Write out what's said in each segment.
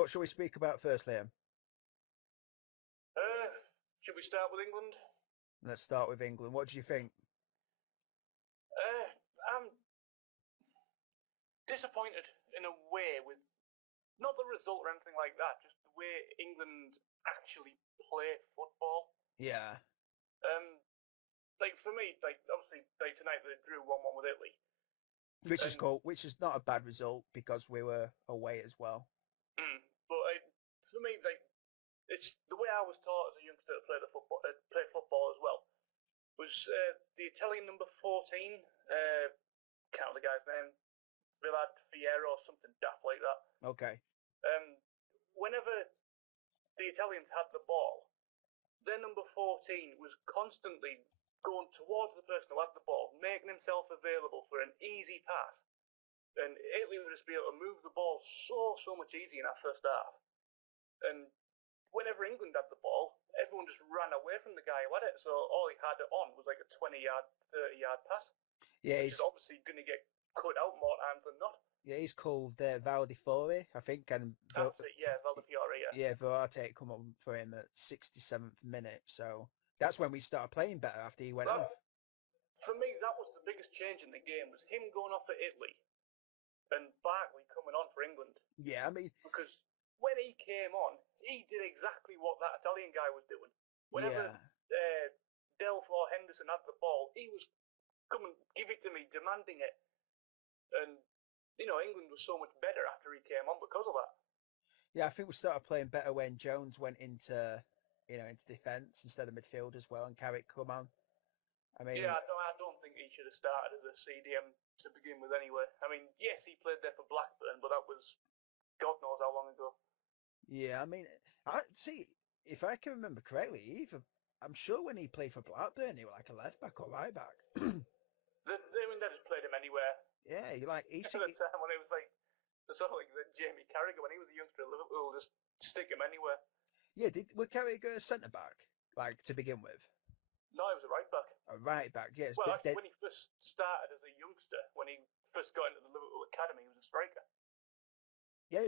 What shall we speak about first, Liam? Should we start with England? Let's start with England. What do you think? I'm disappointed in a way with not the result or anything like that, just the way England actually play football. Yeah. Like for me, like obviously, like tonight they drew 1-1 with Italy. Which is And cool. Which is not a bad result because we were away as well. but for me, like it's the way I was taught as a youngster to play football as well. Was the Italian number 14? Can't remember the guy's name. Villard Fiero or something daft like that. Okay. Whenever the Italians had the ball, their number 14 was constantly going towards the person who had the ball, making himself available for an easy pass. And Italy would just be able to move the ball so much easier in that first half. And whenever England had the ball, everyone just ran away from the guy who had it. So all he had it on was like a 20-yard, 30-yard pass. Yeah, which is obviously going to get cut out more times than not. Yeah, he's called Valdifori, I think, and That's it, yeah, Valdifiore, yeah. Yeah, Verratti come on for him at 67th minute. So that's when we started playing better after he went off. For me, that was the biggest change in the game, was him going off for Italy and Barkley coming on for England. Yeah, I mean... Because when he came on, he did exactly what that Italian guy was doing. Whenever Delph or Henderson had the ball, he was coming, give it to me, demanding it. And, you know, England was so much better after he came on because of that. Yeah, I think we started playing better when Jones went into defence instead of midfield as well, and Carrick come on. I mean, yeah, I don't think he should have started as a CDM to begin with anyway. I mean, yes, he played there for Blackburn, but that was God knows how long ago. Yeah, I mean, I see if I can remember correctly, I'm sure when he played for Blackburn, he was like a left back or right back. they just played him anywhere. Yeah, at the time when it was like sort of like the Jamie Carragher when he was a youngster at Liverpool, just stick him anywhere. Yeah, was Carragher a centre back like to begin with? No, he was a right back. A right back, yes. Well, actually, when he first started as a youngster, when he first got into the Liverpool academy, he was a striker. Yeah,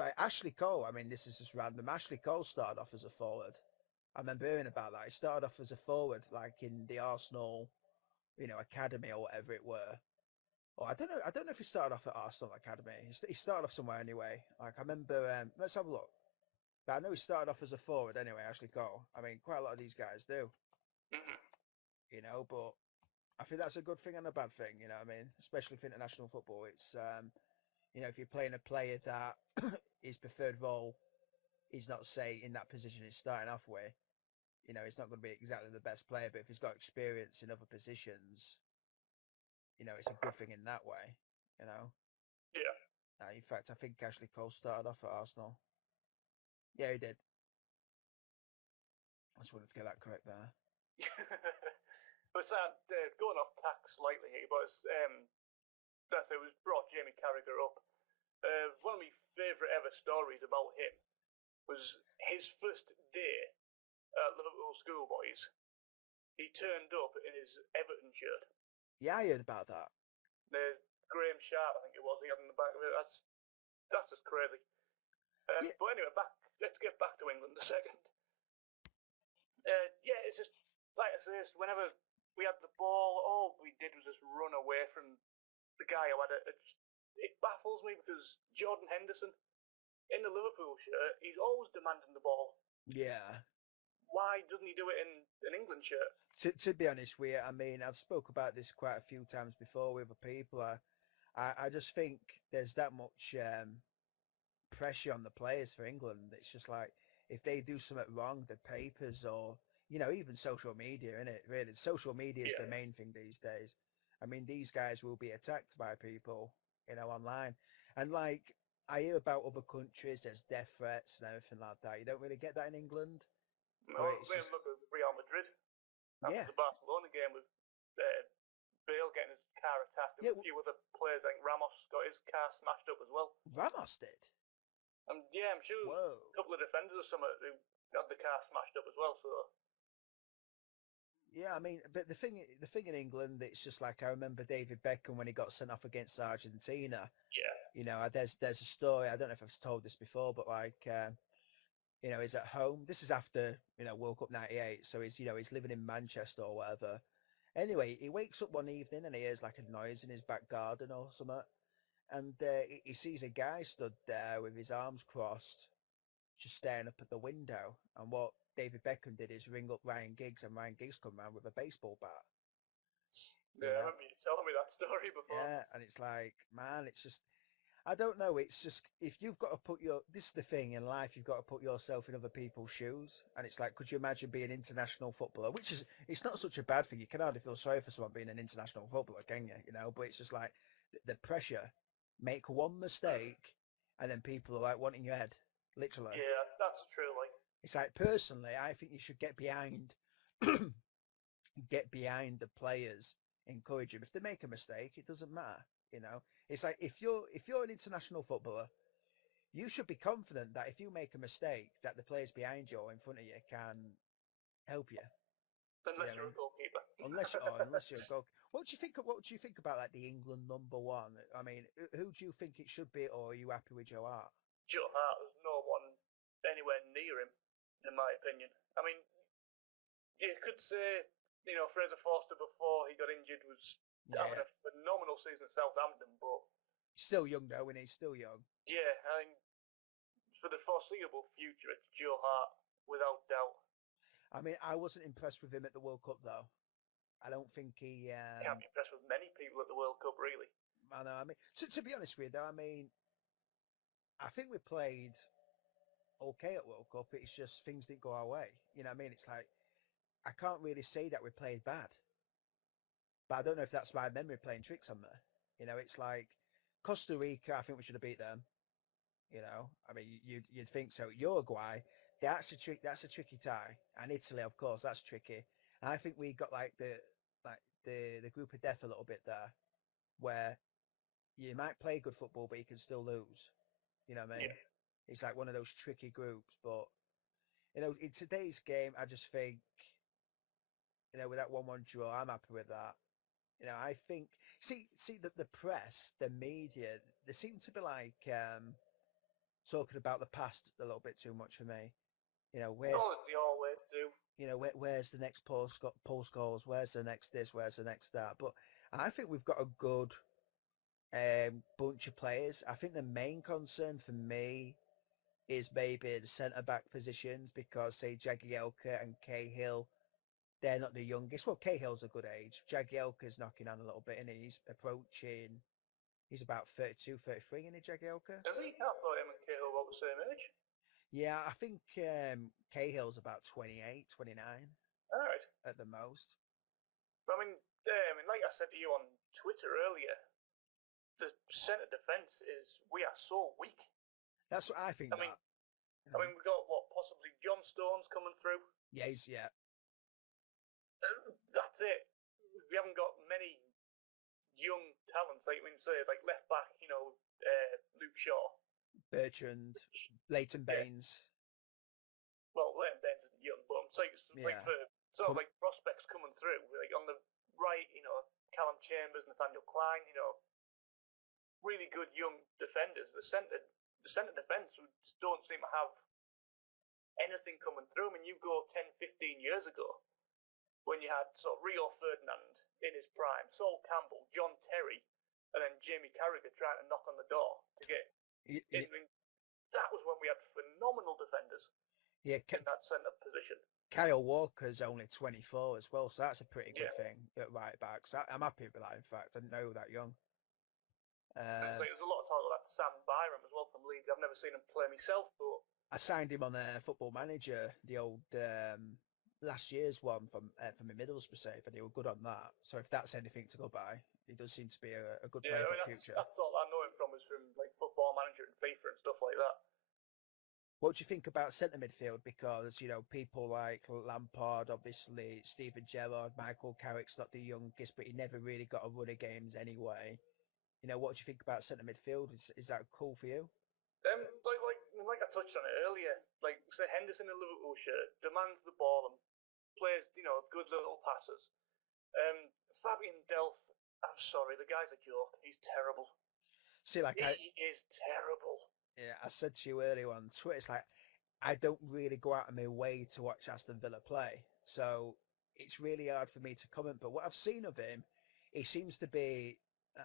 like Ashley Cole. I mean, this is just random. Ashley Cole started off as a forward. I remember hearing about that. He started off as a forward, like in the Arsenal, academy or whatever it were. Or I don't know. I don't know if he started off at Arsenal Academy. He started off somewhere anyway. Like I remember. Let's have a look. But I know he started off as a forward anyway. Ashley Cole. I mean, quite a lot of these guys do. Mm-hmm. But I think that's a good thing and a bad thing. You know what I mean? Especially for international football, it's if you're playing a player that his preferred role is not, say, in that position he's starting off with, he's not going to be exactly the best player, but if he's got experience in other positions, it's a good thing in that way, Yeah. In fact, I think Ashley Cole started off at Arsenal. Yeah, he did. I just wanted to get that correct there. But going off tack slightly here, but it was brought Jamie Carragher up. One of my favourite ever stories about him was his first day at Liverpool Schoolboys. He turned up in his Everton shirt. Yeah, I heard about that. Graham Sharp, I think it was, he had in the back of it. That's just crazy. Yeah. But anyway, let's get back to England a second. It's just, like I say, whenever we had the ball, all we did was just run away from the guy who had it. It baffles me because Jordan Henderson, in the Liverpool shirt, he's always demanding the ball. Yeah. Why doesn't he do it in an England shirt? To be honest with you, I mean, I've spoke about this quite a few times before with other people. I just think there's that much pressure on the players for England. It's just like if they do something wrong, the papers or even social media, isn't it? Really, social media is the main thing these days. I mean, these guys will be attacked by people, online, and like I hear about other countries, there's death threats and everything like that. You don't really get that in England. No, look at Real Madrid after the Barcelona game with Bale getting his car attacked, and a few other players. I think Ramos got his car smashed up as well. Ramos did? I'm sure a couple of defenders or something who had the car smashed up as well. So Yeah, I mean, but the thing in England, it's just like I remember David Beckham when he got sent off against Argentina. Yeah. There's a story. I don't know if I've told this before, but like, he's at home. This is after World Cup '98, so he's living in Manchester or whatever. Anyway, he wakes up one evening and he hears like a noise in his back garden or something, and he sees a guy stood there with his arms crossed, just staring up at the window. And what David Beckham did is ring up Ryan Giggs, and Ryan Giggs come round with a baseball bat. Yeah, You I know, remember you telling me that story before. yeah, and it's like, man, it's just, I don't know. It's just if you've got to this is the thing in life, you've got to put yourself in other people's shoes, and it's like, could you imagine being an international footballer? Which is, it's not such a bad thing. You can hardly feel sorry for someone being an international footballer, can you? But it's just like the pressure. Make one mistake, and then people are like wanting your head, literally. Yeah, that's true. Like, It's like personally, I think you should get behind, get behind the players, encourage them. If they make a mistake, it doesn't matter. It's like if you're an international footballer, you should be confident that if you make a mistake, that the players behind you or in front of you can help you. You unless know what I you're mean? a goalkeeper. Unless you're a goal. What do you think? What do you think about like the England number one? I mean, who do you think it should be, or are you happy with Joe Hart? Joe Hart, there's no one anywhere near him, in my opinion. I mean, you could say, Fraser Forster before he got injured was having Yeah, a phenomenal season at Southampton, but still young though, and he's still young. yeah, I think for the foreseeable future, it's Joe Hart without doubt. I mean, I wasn't impressed with him at the World Cup though. I don't think he. Can't be impressed with many people at the World Cup, really. I know. I mean, to be honest with you, though, I mean, I think we played okay at World Cup. It's just things didn't go our way. You know what I mean? It's like I can't really say that we played bad, but I don't know if that's my memory playing tricks on there. It's like Costa Rica. I think we should have beat them. I mean, you'd think so. Uruguay, that's a tricky tie, and Italy, of course, that's tricky. And I think we got like the group of death a little bit there, where you might play good football, but you can still lose. You know what I mean? Yeah. It's like one of those tricky groups. But in today's game, I just think with that 1-1 draw, I'm happy with that. I think see the press, the media, they seem to be like talking about the past a little bit too much for me. Where's Oh, they always do. where's the next post goals? Where's the next this? Where's the next that? But I think we've got a good bunch of players. I think the main concern for me is maybe the centre back positions because say Jagielka and Cahill, they're not the youngest. Well, Cahill's a good age. Jagielka's knocking on a little bit, and he's approaching. He's about 32, 33, isn't he, Jagielka? Does he? I thought him and Cahill were about the same age. Yeah, I think Cahill's about 28, 29 All right. at the most. But I mean, like I said to you on Twitter earlier, the centre defence we are so weak. That's what I think. I mean, we've got possibly John Stones coming through. Yeah, yeah. That's it. We haven't got many young talents, like left back. Luke Shaw. Bertrand, Leighton Baines. Well, Leighton Baines isn't young, but I'm saying like for sort of like prospects coming through, like on the right, Callum Chambers, Nathaniel Klein, really good young defenders. The centre defence don't seem to have anything coming through. I mean, you go 10, 15 years ago when you had sort of Rio Ferdinand in his prime, Sol Campbell, John Terry, and then Jamie Carragher trying to knock on the door to get in. That was when we had phenomenal defenders in that centre position. Kyle Walker's only 24 as well, so that's a pretty good thing at right back. So I'm happy with that, in fact. I didn't know that young. There's a lot of talk about that Sam Byram as well from Leeds. I've never seen him play myself, but I signed him on Football Manager, the old last year's one from my Middlesbrough save, and he was good on that. So if that's anything to go by, he does seem to be a good player for the future. That's all I know him from is from like Football Manager and FIFA and stuff like that. What do you think about centre midfield? Because people like Lampard, obviously Steven Gerrard, Michael Carrick's not the youngest, but he never really got a run of games anyway. What do you think about centre midfield? Is that cool for you? Like I touched on it earlier, like say Henderson in Liverpool shirt demands the ball and plays, good little passes. Fabian Delph, I'm sorry, the guy's a joke. He's terrible. See, like He is terrible. yeah, I said to you earlier on Twitter, it's like I don't really go out of my way to watch Aston Villa play, so it's really hard for me to comment. But what I've seen of him, he seems to be.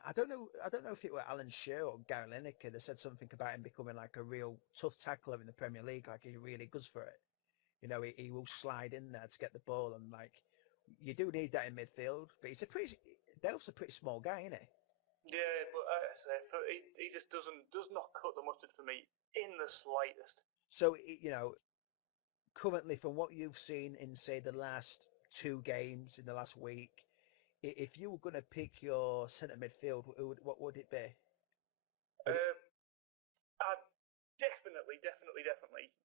I don't know. I don't know if it were Alan Shearer or Gary Lineker that said something about him becoming like a real tough tackler in the Premier League. Like he really goes for it. He will slide in there to get the ball, and like you do need that in midfield. But he's a pretty. Delph's a pretty small guy, isn't he? Yeah, but I say he just does not cut the mustard for me in the slightest. So currently from what you've seen in say the last two games in the last week, if you were going to pick your centre midfield, what would it be? I definitely.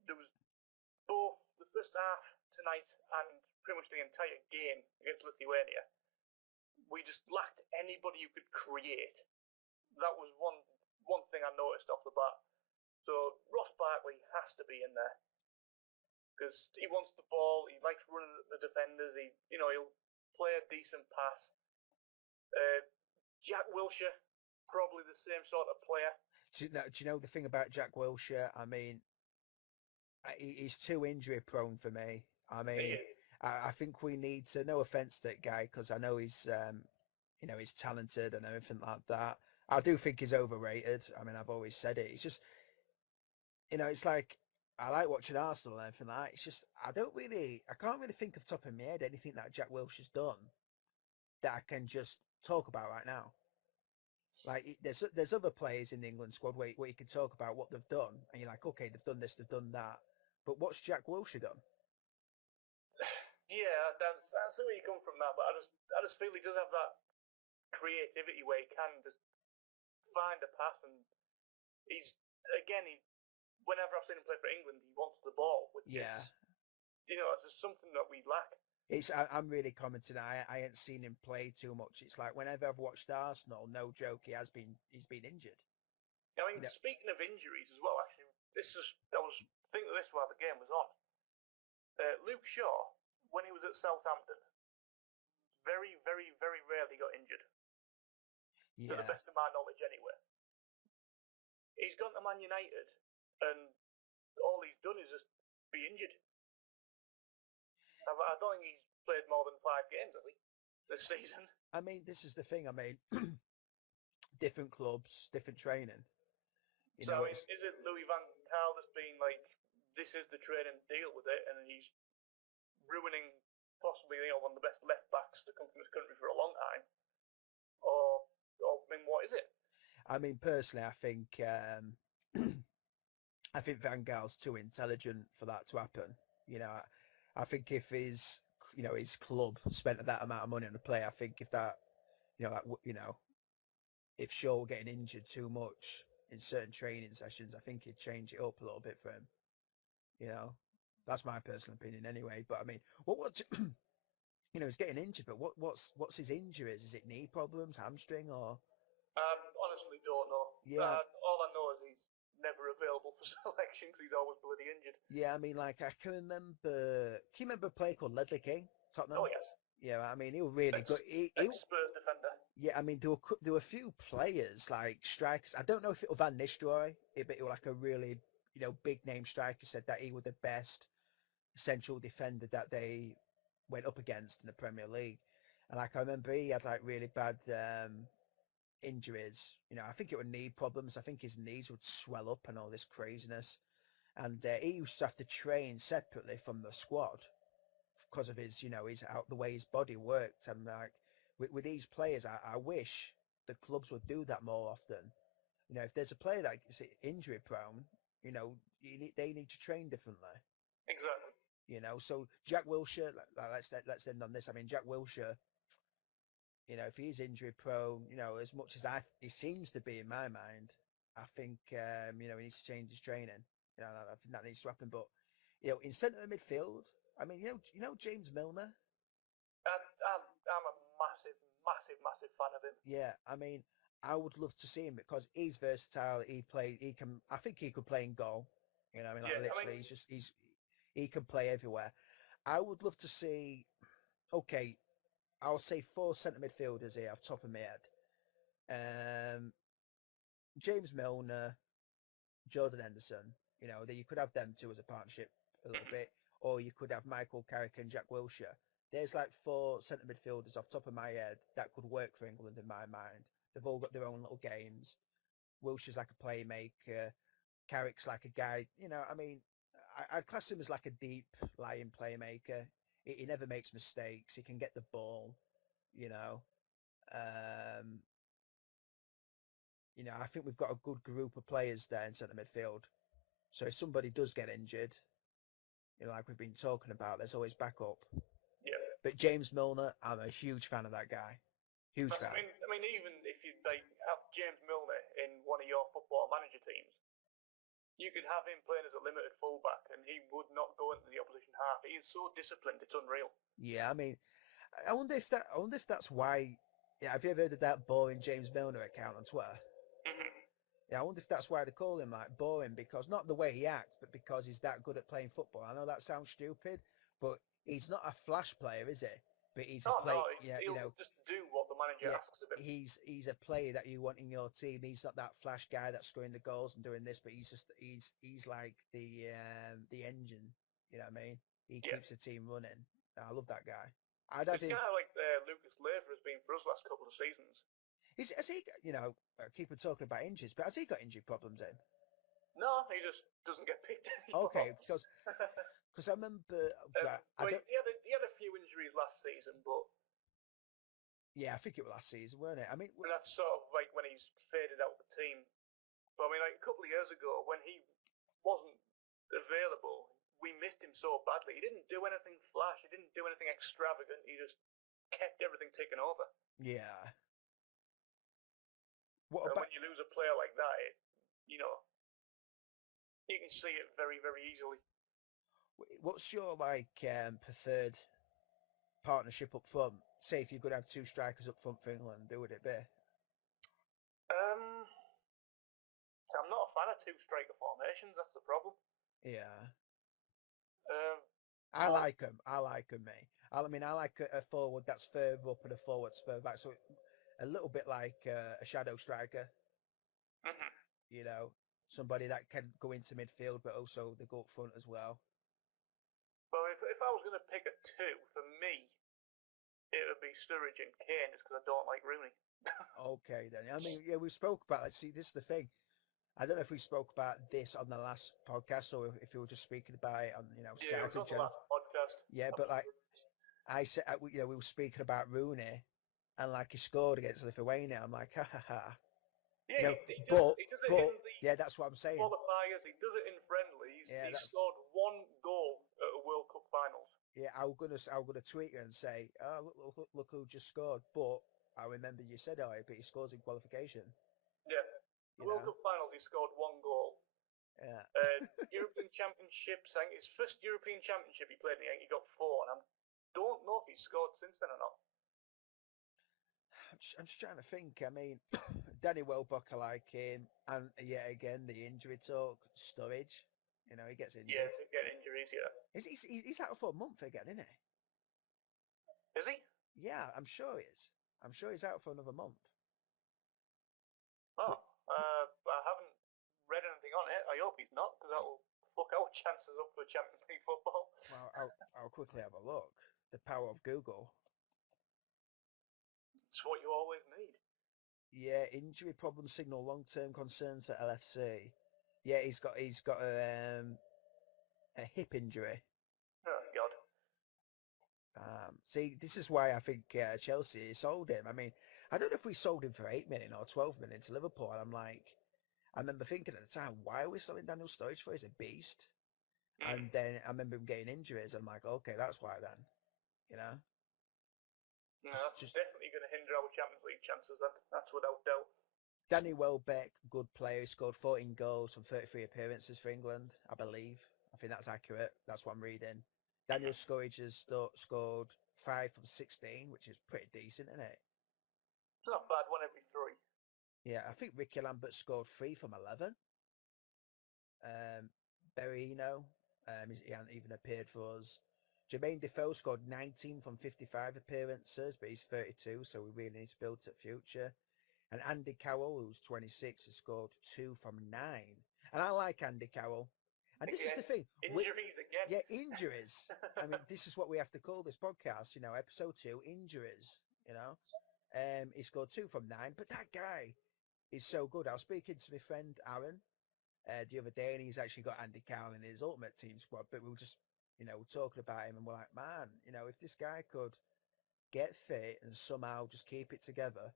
There was both the first half tonight and pretty much the entire game against Lithuania. We just lacked anybody who could create. That was one thing I noticed off the bat. So Ross Barkley has to be in there because he wants the ball. He likes running at the defenders. He'll play a decent pass. Jack Wilshere, probably the same sort of player. Do you know the thing about Jack Wilshere? I mean, he's too injury prone for me. I mean, I think we need to. No offense to that guy, because I know he's he's talented and everything like that. I do think he's overrated. I mean, I've always said it. It's just it's like I like watching Arsenal and everything like that. It's just I can't really think of top of my head anything that Jack Wilshere's done that I can just talk about right now. Like there's other players in the England squad where you can talk about what they've done, and you're like, okay, they've done this, they've done that, but what's Jack Wilshere done? Yeah, I see where you come from that, but I just feel he does have that creativity where he can just find a pass, and whenever I've seen him play for England, he wants the ball, which is just something that we lack. I'm really commenting. I ain't seen him play too much. It's like whenever I've watched Arsenal, no joke, he's been injured. I mean, speaking of injuries as well, actually, I was thinking of this while the game was on. Luke Shaw, when he was at Southampton, very, very, very rarely got injured. Yeah. To the best of my knowledge, anyway. He's gone to Man United, and all he's done is just be injured. I don't think he's played more than 5 games, has he, this season? I mean, this is the thing. I mean, different clubs, different training. Is it Louis van Gaal that's been like, this is the training, deal with it, and he's ruining possibly one of the best left backs to come from this country for a long time? Or I mean, what is it? I mean, personally, I think I think Van Gaal's too intelligent for that to happen. I think if his club spent that amount of money on a player, I think if that if Shaw were getting injured too much in certain training sessions, I think he'd change it up a little bit for him. That's my personal opinion anyway. But I mean, what's he's getting injured, but what's his injuries? Is it knee problems, hamstring, or? Honestly don't know. Yeah. All I know is he's never available for selection because he's always bloody injured. Yeah, I mean, like I can you remember a player called Ledley King, Tottenham? Oh yes. Yeah, I mean, he was really good. Spurs defender. Yeah, I mean, there were a few players like strikers. I don't know if it was Van Nistelrooy, but it was like a really big name striker said that he was the best central defender that they went up against in the Premier League. And like I remember, he had like really bad injuries. I think it were knee problems. I think his knees would swell up and all this craziness. And he used to have to train separately from the squad because of his out the way his body worked. And like with these players, I wish the clubs would do that more often. If there's a player that is injury prone, they need to train differently. Exactly. So Jack Wilshere, let's end on this. I mean, Jack Wilshere, if he's injury prone, as much as he seems to be in my mind, I think he needs to change his training. I think that needs to happen. But in centre midfield, I mean, James Milner. I'm a massive fan of him. Yeah, I mean, I would love to see him because he's versatile. I think he could play in goal. Literally, he can play everywhere. I would love to see. Okay, I'll say 4 centre midfielders here off the top of my head. James Milner, Jordan Henderson. You know, that you could have them two as a partnership a little bit, or you could have Michael Carrick and Jack Wilshere. There's like 4 centre midfielders off the top of my head that could work for England in my mind. They've all got their own little games. Wilshere's like a playmaker. Carrick's like a guy. You know, I mean, I'd class him as like a deep lying playmaker. He never makes mistakes. He can get the ball. You know, um, I think we've got a good group of players there in centre midfield. So if somebody does get injured, like we've been talking about, there's always backup. Yeah. But James Milner, I'm a huge fan of that guy. Huge fan. I mean, even if you have James Milner in one of your football manager teams, you could have him playing as a limited fullback, and he would not go into the opposition half. He is so disciplined; it's unreal. Yeah, I mean, I wonder if that's why. Yeah, have you ever heard of that boring James Milner account on Twitter? Yeah, I wonder if that's why they call him like boring, because not the way he acts, but because he's that good at playing football. I know that sounds stupid, but he's not a flash player, is he? But he's a player. No, he'll just do what the manager asks of him. He's a player that you want in your team. He's not that flash guy that's scoring the goals and doing this, but he's like the engine. You know what I mean? He keeps the team running. I love that guy. It's kind of like Lucas Leiva has been for us last couple of seasons. Has he? Keep on talking about injuries, but has he got injury problems then? No, he just doesn't get picked anymore. Okay, because I remember. He had a few injuries last season, but yeah, I think it was last season, weren't it? I mean, and that's sort of like when he's faded out the team. But I mean, like a couple of years ago, when he wasn't available, we missed him so badly. He didn't do anything flash. He didn't do anything extravagant. He just kept everything ticking over. Yeah. When you lose a player like that, you can see it very, very easily. What's your preferred partnership up front? Say if you could have 2 strikers up front for England, who would it be? So I'm not a fan of 2 striker formations. That's the problem. Yeah. I like them. Mate. I like a forward that's further up and a forward's further back. So a little bit like a shadow striker. Mm-hmm. Somebody that can go into midfield, but also they go up front as well. Well, if I was going to pick a 2, for me, it would be Sturridge and Kane, just because I don't like Rooney. Okay, then. I mean, yeah, we spoke about it. See, this is the thing. I don't know if we spoke about this on the last podcast or if we were just speaking about it on, Skype. Yeah, it was on the last podcast. Yeah, but like I said, we were speaking about Rooney, and like he scored against Lithuania. I'm like, ha ha ha. Yeah, he does it in the that's what I'm saying. Qualifiers, he does it in friendlies. Yeah, he scored 1 goal at a World Cup finals. Yeah, I'm gonna tweet you and say, oh, look who just scored. But I remember you said, but he scores in qualification. Yeah. World Cup finals, he scored 1 goal. Yeah. European Championships, I think his first European Championship he played in, I think he got 4, and I don't know if he's scored since then or not. I'm just trying to think. I mean, Danny Welbeck, I like him, and yet again the injury talk. Sturridge, he gets injured. Yeah, he gets injuries. Yeah. He's out for a month again, isn't he? Is he? Yeah, I'm sure he is. I'm sure he's out for another month. Oh, I haven't read anything on it. I hope he's not, because that will fuck our chances up for Champions League football. Well, I'll quickly have a look. The power of Google. It's what you always need. Yeah, injury problem signal, long-term concerns for LFC. Yeah, he's got a hip injury. Oh God. See, this is why I think Chelsea sold him. I mean, I don't know if we sold him for 8 million or 12 million to Liverpool. And I remember thinking at the time, why are we selling Daniel Sturridge for? He's a beast. And then I remember him getting injuries. I'm like, okay, that's why then. No, that's definitely going to hinder our Champions League chances. That's without doubt. Danny Welbeck, good player. He scored 14 goals from 33 appearances for England, I believe. I think that's accurate. That's what I'm reading. Daniel Sturridge has scored 5 from 16, which is pretty decent, isn't it? It's not bad, 1 every 3. Yeah, I think Ricky Lambert scored 3 from 11. Berino, he hasn't even appeared for us. Jermaine Defoe scored 19 from 55 appearances, but he's 32, so we really need to build to the future. And Andy Carroll, who's 26, has scored 2 from 9. And I like Andy Carroll. And this is the thing. Injuries again. Yeah, injuries. I mean, this is what we have to call this podcast, episode 2, injuries, he scored 2 from 9, but that guy is so good. I was speaking to my friend Aaron the other day, and he's actually got Andy Carroll in his ultimate team squad, but we were just, we're talking about him, and we're like, man, if this guy could get fit and somehow just keep it together,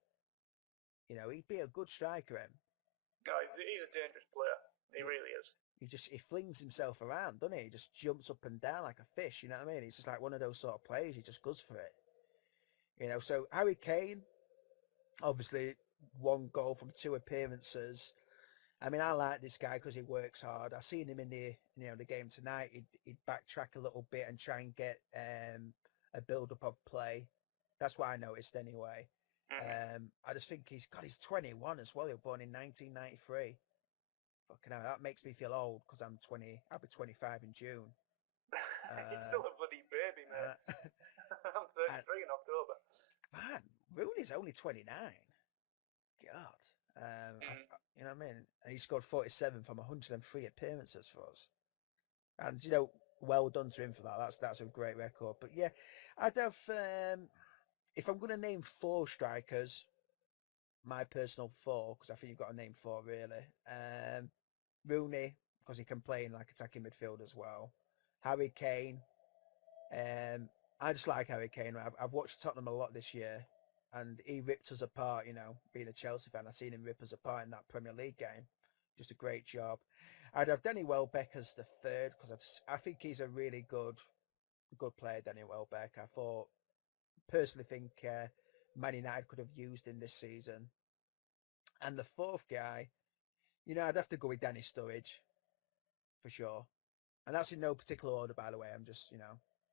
he'd be a good striker, him. No, he's a dangerous player. He really is. He flings himself around, doesn't he? He just jumps up and down like a fish, you know what I mean? He's just like one of those sort of players. He just goes for it. So Harry Kane, obviously 1 goal from 2 appearances. I mean, I like this guy because he works hard. I seen him in the game tonight. He'd backtrack a little bit and try and get a build-up of play. That's what I noticed anyway. I just think he's 21 as well. He was born in 1993. Fucking hell, that makes me feel old because I'm 20. I'll be 25 in June. You're still a bloody baby, mate. I'm 33 in October. Man, Rooney's only 29. God. You know what I mean? And he scored 47 from 103 appearances for us. And, well done to him for that. That's a great record. But yeah, I'd have, if I'm going to name 4 strikers, my personal 4, because I think you've got to name 4 really. Rooney, because he can play in like attacking midfield as well. Harry Kane. I just like Harry Kane. I've watched Tottenham a lot this year, and he ripped us apart. Being a Chelsea fan, I've seen him rip us apart in that Premier League game. Just a great job. I'd have Danny Welbeck as the 3rd because I think he's a really good player, Danny Welbeck. I personally think Man United could have used him this season. And the 4th guy, I'd have to go with Danny Sturridge for sure. And that's in no particular order, by the way. I'm just,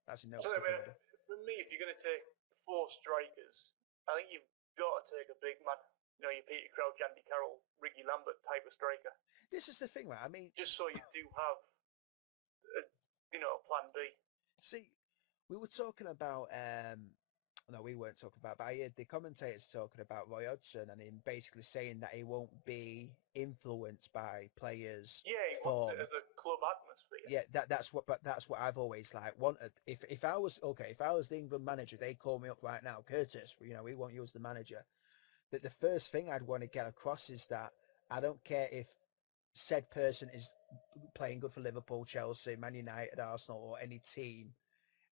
that's in no particular order. For me, if you're going to take 4 strikers, I think you've got to take a big man. Your Peter Crouch, Andy Carroll, Ricky Lambert type of striker. This is the thing, right? I mean, just so you do have, a plan B. See, we were talking about. No, we weren't talking about, but I heard the commentators talking about Roy Hodgson and him basically saying that he won't be influenced by players. Yeah, he wants it as a club atmosphere. Yeah, that's what I've always wanted. If I was the England manager, they call me up right now, Curtis. We want you as the manager. That the first thing I'd want to get across is that I don't care if said person is playing good for Liverpool, Chelsea, Man United, Arsenal, or any team.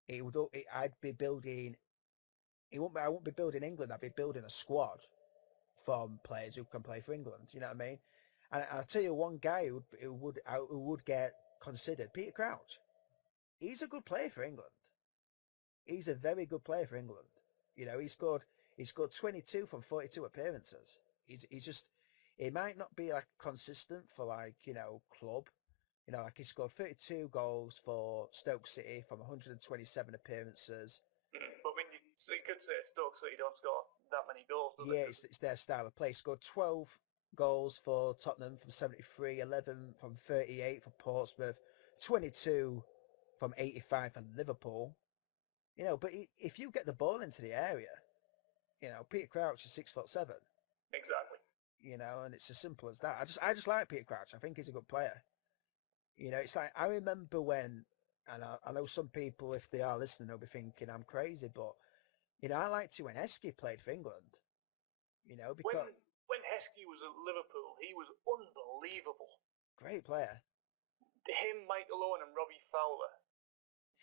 I'd be building. I won't be building England. I'd be building a squad from players who can play for England. You know what I mean? And I'll tell you one guy who would get considered, Peter Crouch. He's a good player for England. He's a very good player for England. He scored 22 from 42 appearances. He might not be consistent for club. He scored 32 goals for Stoke City from 127 appearances. But you could say Stoke City don't score that many goals, do they? Yeah, it's their style of play. He scored 12 goals for Tottenham from 73, 11 from 38 for Portsmouth, 22 from 85 for Liverpool. But if you get the ball into the area, Peter Crouch is 6'7". Exactly. And it's as simple as that. I just like Peter Crouch. I think he's a good player. It's like I remember when, and I know some people, if they are listening, they'll be thinking I'm crazy, but I liked it when Heskey played for England. Because when Heskey was at Liverpool, he was unbelievable. Great player. Him, Michael Owen, and Robbie Fowler.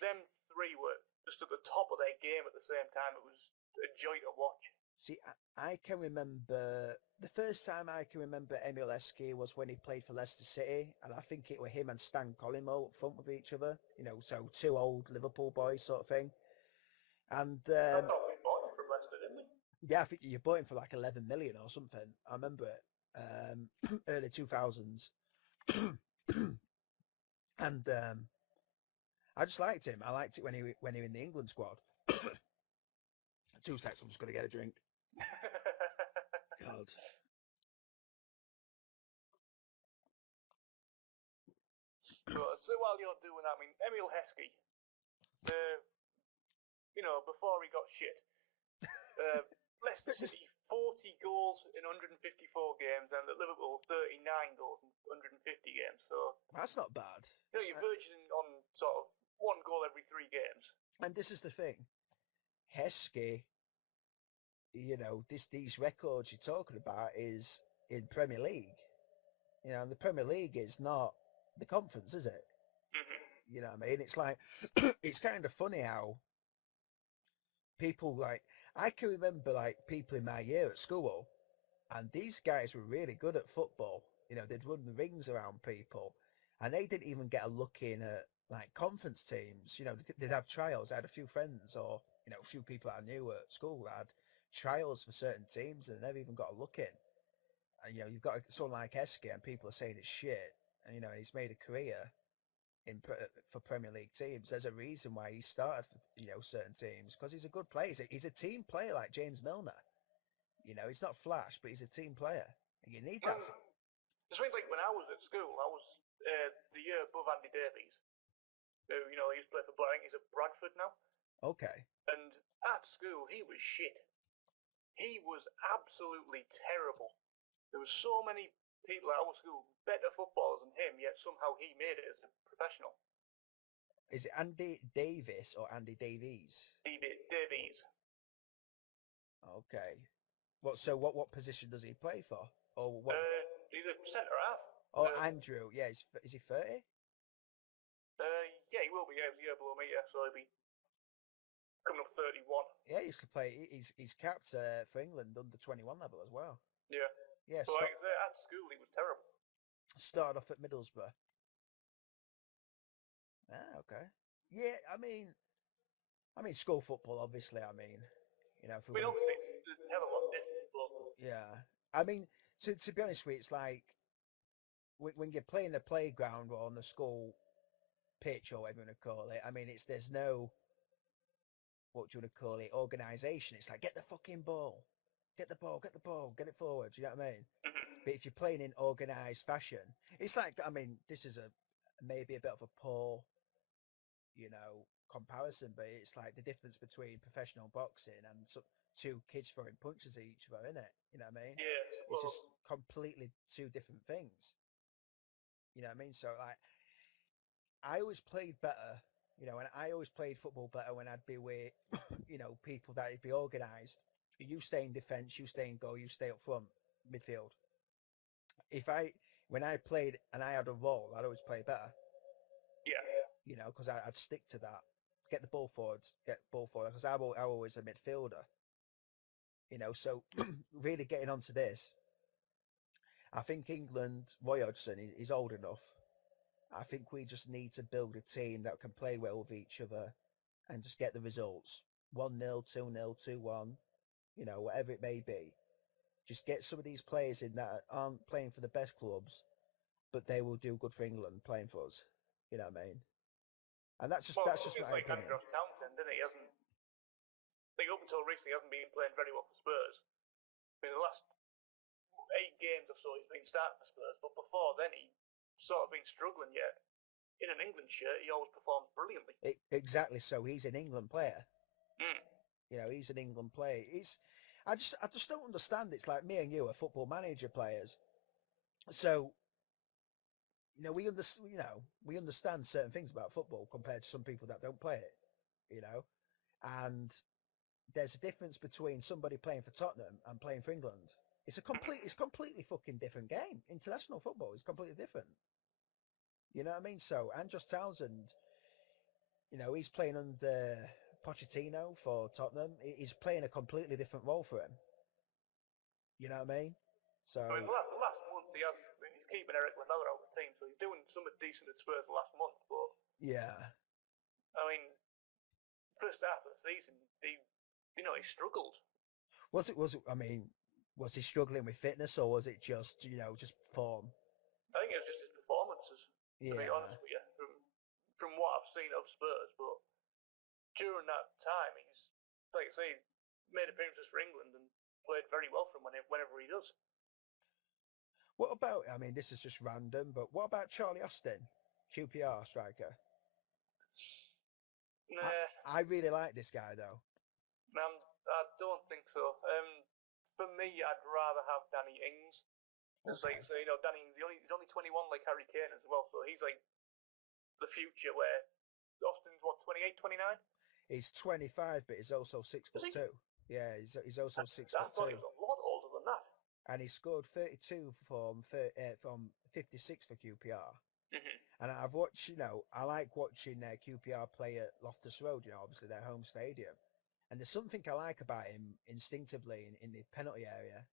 Them 3 were just at the top of their game at the same time. It was a joy to watch. See, I can remember the first time I can remember Emil Heskey was when he played for Leicester City, and I think it were him and Stan Collymore up front with each other. So 2 old Liverpool boys sort of thing. And I thought we bought him from Leicester, didn't we? Yeah, I think you bought him for 11 million or something. I remember it. Early 2000s. And I just liked him. I liked it when he was in the England squad. 2 seconds, I'm just going to get a drink. God. So while you're doing that, Emil Heskey, Before he got shit. Leicester City 40 goals in 154 games, and at Liverpool 39 goals in 150 games. So that's not bad. you're verging on sort of 1 goal every 3 games. And this is the thing, Heskey, these records you're talking about is in Premier League. And the Premier League is not the conference, is it? Mm-hmm. You know what I mean? It's like, it's kind of funny how people I can remember people in my year at school, and these guys were really good at football. They'd run the rings around people, and they didn't even get a look in at conference teams. They'd have trials. I had a few friends, or a few people I knew at school that had trials for certain teams, and never even got a look in. And you've got someone like Eske, and people are saying it's shit, and he's made a career for Premier League teams. There's a reason why he started for certain teams, because he's a good player. He's a team player like James Milner. He's not flash, but he's a team player, and you need that. It's like when I was at school, I was the year above Andy Davies, who he used to play for Blackburn. He's at Bradford now. Okay. And at school, he was shit. He was absolutely terrible. There were so many people at our school better footballers than him, yet somehow he made it as a professional. Is it Andy Davis or Andy Davies? Davies. Okay. What position does he play for? Or what? He's a centre half. Oh, Andrew. Yeah, is he 30? Yeah, he will be. Yeah, he's a year below me. Yeah, so he'll be coming up 31. Yeah, he used to play. He's capped for England under 21 level as well. Yeah. Yeah. So at school, he was terrible. Started off at Middlesbrough. Okay. Yeah, I mean, school football, obviously. Obviously, it's a hell of a lot different. But... Yeah. I mean, to be honest with you, it's like when you're playing the playground or on the school pitch or whatever you want to call it. I mean, there's no, what do you want to call it, organisation. It's like, get the fucking ball, get the ball, get it forward. Do you know what I mean? But if you're playing in organised fashion, it's like, I mean, this is maybe a bit of a poor, comparison, but it's like the difference between professional boxing and two kids throwing punches at each other, isn't it? You know what I mean? Yeah. It's just completely two different things. You know what I mean? So I always played better, and I always played football better when I'd be with, people that would be organised. You stay in defence, you stay in goal, you stay up front, midfield. When I played and I had a role, I'd always play better. Yeah. Because I'd stick to that. Get the ball forward, because I'm always a midfielder. So really getting onto this, I think England, Roy Hodgson, is old enough. I think we just need to build a team that can play well with each other and just get the results. 1-0, 2-0, 2-1, whatever it may be. Just get some of these players in that aren't playing for the best clubs, but they will do good for England playing for us. You know what I mean? And that's just my opinion. Andros Townsend, didn't he? Up until recently, he hasn't been playing very well for Spurs. I mean, the last 8 games or so, he's been starting for Spurs, but before then, he sort of been struggling. Yet in an England shirt, he always performs brilliantly. Exactly. So he's an England player. Mm. He's an England player. I just don't understand. It's like me and you are football manager players. So we understand certain things about football compared to some people that don't play it. And there's a difference between somebody playing for Tottenham and playing for England. It's completely fucking different game. International football is completely different. You know what I mean? So Andros Townsend, he's playing under Pochettino for Tottenham. He's playing a completely different role for him. You know what I mean? So I mean, the last month he's keeping Eric Lamela out of the team, so he's doing something decent at Spurs the last month. But yeah, I mean, first half of the season, he struggled. Was he struggling with fitness, or was it just form? I think it was just his performances. Yeah. To be honest with you, from what I've seen of Spurs, but during that time, he's, like I say, made appearances for England and played very well for him whenever he does. What about? I mean, this is just random, but what about Charlie Austin, QPR striker? Nah, I really like this guy though. I don't think so. For me, I'd rather have Danny Ings. It's Okay. like, so, Danny, he's only 21 like Harry Kane as well, so he's like the future where Austin's what, 28, 29? He's 25, but he's also six Is foot he? two. Yeah, he's also six I foot thought he two, was a lot older than that. and he scored 32 from 56 for QPR. Mm-hmm. And I've watched, I like watching QPR play at Loftus Road. Obviously their home stadium. And there's something I like about him instinctively in the penalty area.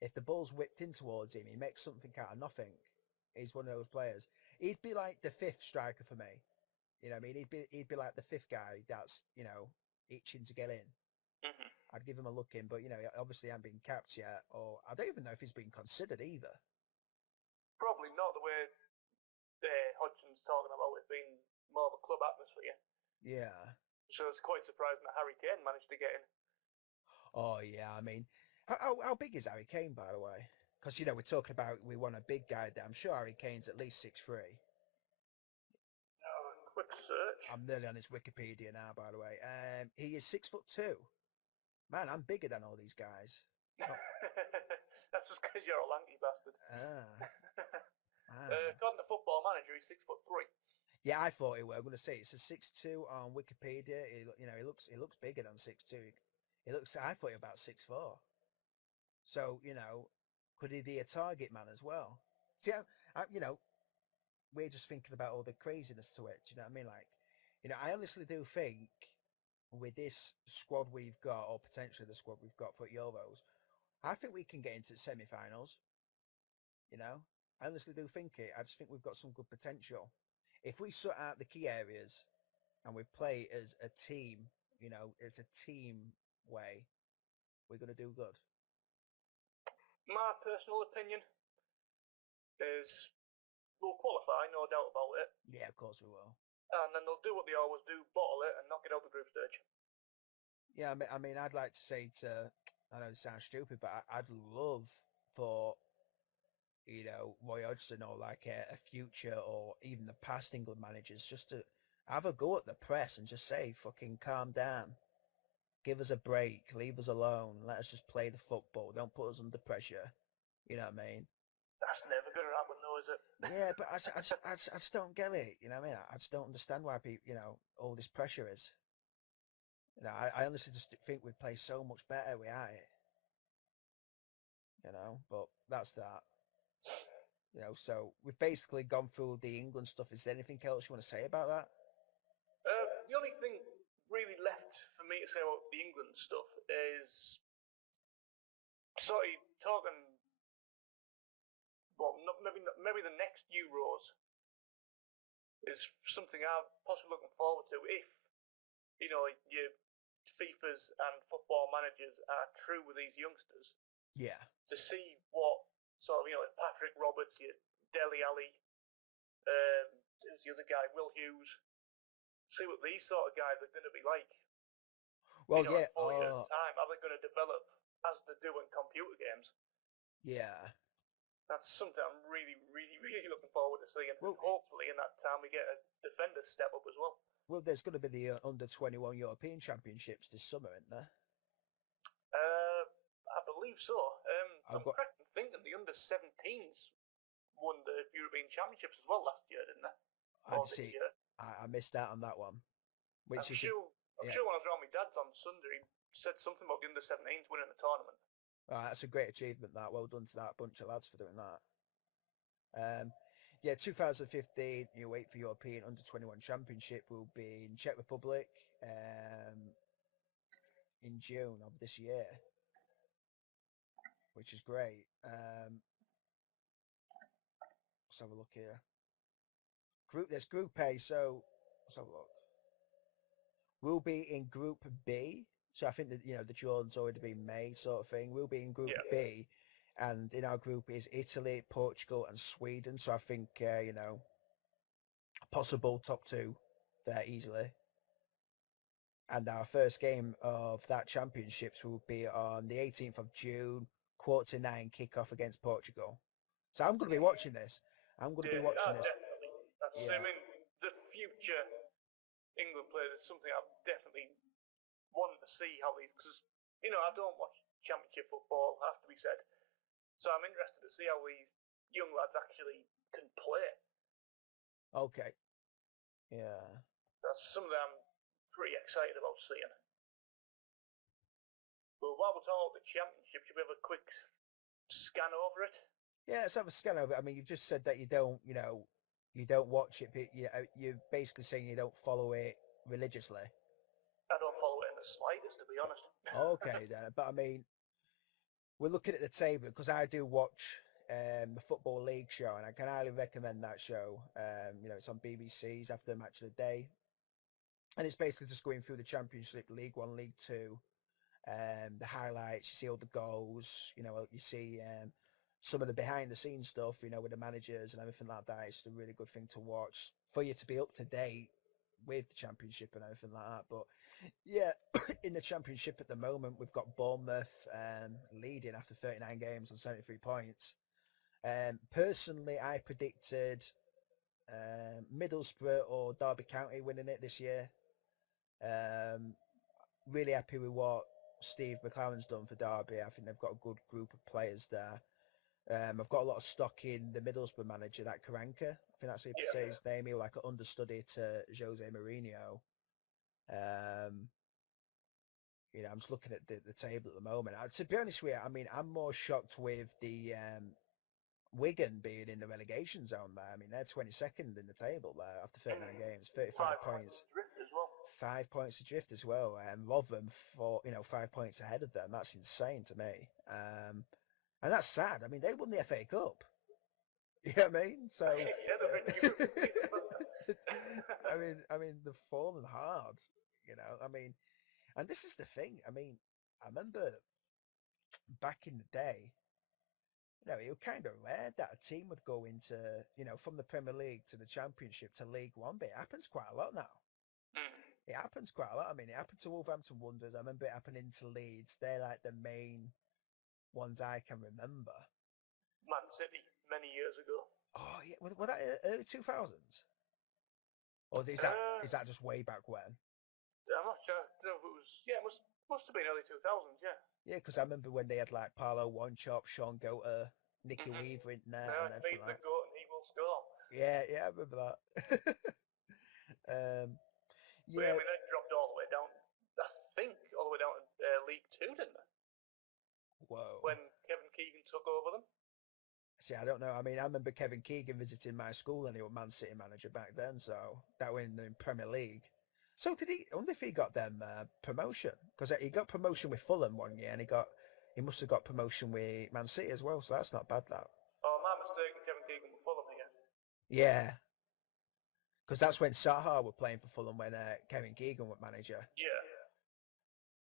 If the ball's whipped in towards him, he makes something out of nothing. He's one of those players. He'd be like the fifth striker for me. I mean, he'd be like the fifth guy that's itching to get in. Mm-hmm. I'd give him a look in, but obviously I haven't been capped yet, or I don't even know if he's been considered either. Probably not the way Hodgson's talking about it being more of a club atmosphere. Yeah. So it's quite surprising that Harry Kane managed to get in. Oh yeah. I mean, how big is Harry Kane, by the way? Because we're talking about we want a big guy there. I'm sure Harry Kane's at least 6'3". Quick search. I'm nearly on his Wikipedia now, by the way. He is 6'2". Man, I'm bigger than all these guys. Oh. That's just because you're a lanky bastard. Ah. According to Football Manager, he's 6'3". Yeah, I thought he was. I'm going to say it's a 6'2" on Wikipedia. He looks bigger than 6'2". I thought he was about 6'4". So could he be a target man as well? See, we're just thinking about all the craziness to it. Do you know what I mean? Like, I honestly do think with this squad we've got, or potentially the squad we've got for Euros, I think we can get into semi-finals. I honestly do think it. I just think we've got some good potential. If we sort out the key areas and we play as a team, it's a team way, we're going to do good. My personal opinion is we'll qualify, no doubt about it. Yeah, of course we will. And then they'll do what they always do, bottle it and knock it out the group stage. Yeah, I mean, I'd like to say I know it sounds stupid, but I'd love for, Roy Hodgson or like a future or even the past England managers just to have a go at the press and just say, fucking calm down. Give us a break. Leave us alone. Let us just play the football. Don't put us under pressure. You know what I mean? That's never going to happen, though, is it? Yeah, but I just don't get it. You know what I mean? I just don't understand why people, all this pressure is. I honestly just think we'd play so much better without it. But that's that. So we've basically gone through the England stuff. Is there anything else you want to say about that? The only thing really left for me to say about the England stuff is sort of talking. Well, maybe the next Euros is something I'm possibly looking forward to if your FIFAs and football managers are true with these youngsters. Yeah. To see what sort of Patrick Roberts, your Dele Alli, who's the other guy, Will Hughes. See what these sort of guys are going to be like. Well, yeah. 4 years' time, are they going to develop as they do in computer games? Yeah. That's something I'm really, really, really looking forward to seeing. Well, hopefully in that time we get a defender step up as well. Well, there's going to be the under-21 European Championships this summer, isn't there? I believe so. I'm correct in thinking the under-17s won the European Championships as well last year, didn't they? This year. I missed out on that one. I'm sure when I was around my dad's on Sunday, he said something about the under-17s winning the tournament. That's a great achievement, that. Well done to that bunch of lads for doing that. 2015, you wait for European Under-21 Championship will be in Czech Republic in June of this year, which is great. Let's have a look here. There's Group A, so let's have a look. We'll be in Group B, so I think that the Jordan's already been made, sort of thing. We'll be in Group B, and in our group is Italy, Portugal, and Sweden. So I think possible top two there easily. And our first game of that championships will be on the 18th of June, 9:15 kickoff against Portugal. So I'm going to be watching this. I'm going to be watching this. Definitely. I mean, the future England played is something I've definitely wanted to see how these, because I don't watch Championship football, have to be said. So I'm interested to see how these young lads actually can play. Okay. Yeah. That's something I'm pretty excited about seeing. But while we're talking about the Championship, should we have a quick scan over it? Yeah, let's have a scan over it. I mean, you've just said that you don't, you don't watch it, but you're basically saying you don't follow it religiously. I don't follow it in the slightest, to be honest. Okay, then. But I mean, we're looking at the table because I do watch the Football League show, and I can highly recommend that show. It's on BBC's after the match of the day, and it's basically just going through the Championship, League One, League Two, the highlights. You see all the goals. You see some of the behind the scenes stuff. With the managers and everything like that. It's a really good thing to watch for you to be up to date with the Championship and everything like that. But yeah, in the Championship at the moment, we've got Bournemouth leading after 39 games on 73 points. Personally, I predicted Middlesbrough or Derby County winning it this year. Really happy with what Steve McLaren's done for Derby. I think they've got a good group of players there. I've got a lot of stock in the Middlesbrough manager, that Karanka. I think that's how you say his name. He was like an understudy to Jose Mourinho. I'm just looking at the table at the moment. To be honest with you, I mean, I'm more shocked with the Wigan being in the relegation zone there. I mean, they're 22nd in the table there after 39 games, 35 points. 5 points adrift as well. Rotherham, 5 points ahead of them. That's insane to me. And that's sad. I mean, they won the FA Cup. You know what I mean? So, I mean, they've fallen hard. I mean, and this is the thing. I mean, I remember back in the day, it was kind of rare that a team would go into, from the Premier League to the Championship to League One, but it happens quite a lot now. It happens quite a lot. I mean, it happened to Wolverhampton Wanderers. I remember it happening to Leeds. They're like the main ones I can remember. Man City, many years ago. Oh, yeah. Was that early 2000s? Or is that just way back when? I'm not sure. No, it was, it must have been early 2000s, yeah. Yeah, because I remember when they had like Paolo One-Chop, Sean Goater, Nicky Weaver in there. And feed the goat and he will score. Yeah, I remember that. But I mean, they dropped all the way down, I think, all the way down to League 2, didn't they? Whoa. When Kevin Keegan took over them. See, I don't know. I mean, I remember Kevin Keegan visiting my school and he was Man City manager back then, so that was in the Premier League. So I wonder if he got them promotion, because he got promotion with Fulham one year, and he must have got promotion with Man City as well. So that's not bad, that. Oh, my mistake, Kevin Keegan with Fulham again. Yeah, because that's when Saha were playing for Fulham when Kevin Keegan was manager. Yeah.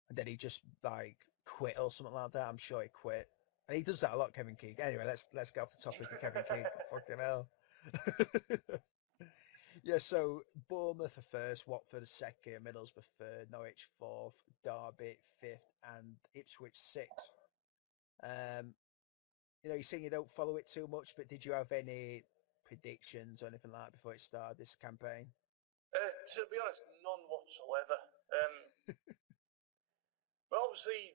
And then he just like quit or something like that. I'm sure he quit, and he does that a lot, Kevin Keegan. Anyway, let's get off the topic of Kevin Keegan. Fucking hell. Yeah, so Bournemouth are first, Watford second, Middlesbrough third, Norwich fourth, Derby fifth, and Ipswich sixth. You're saying you don't follow it too much, but did you have any predictions or anything like that before it started this campaign? To be honest, none whatsoever. But obviously,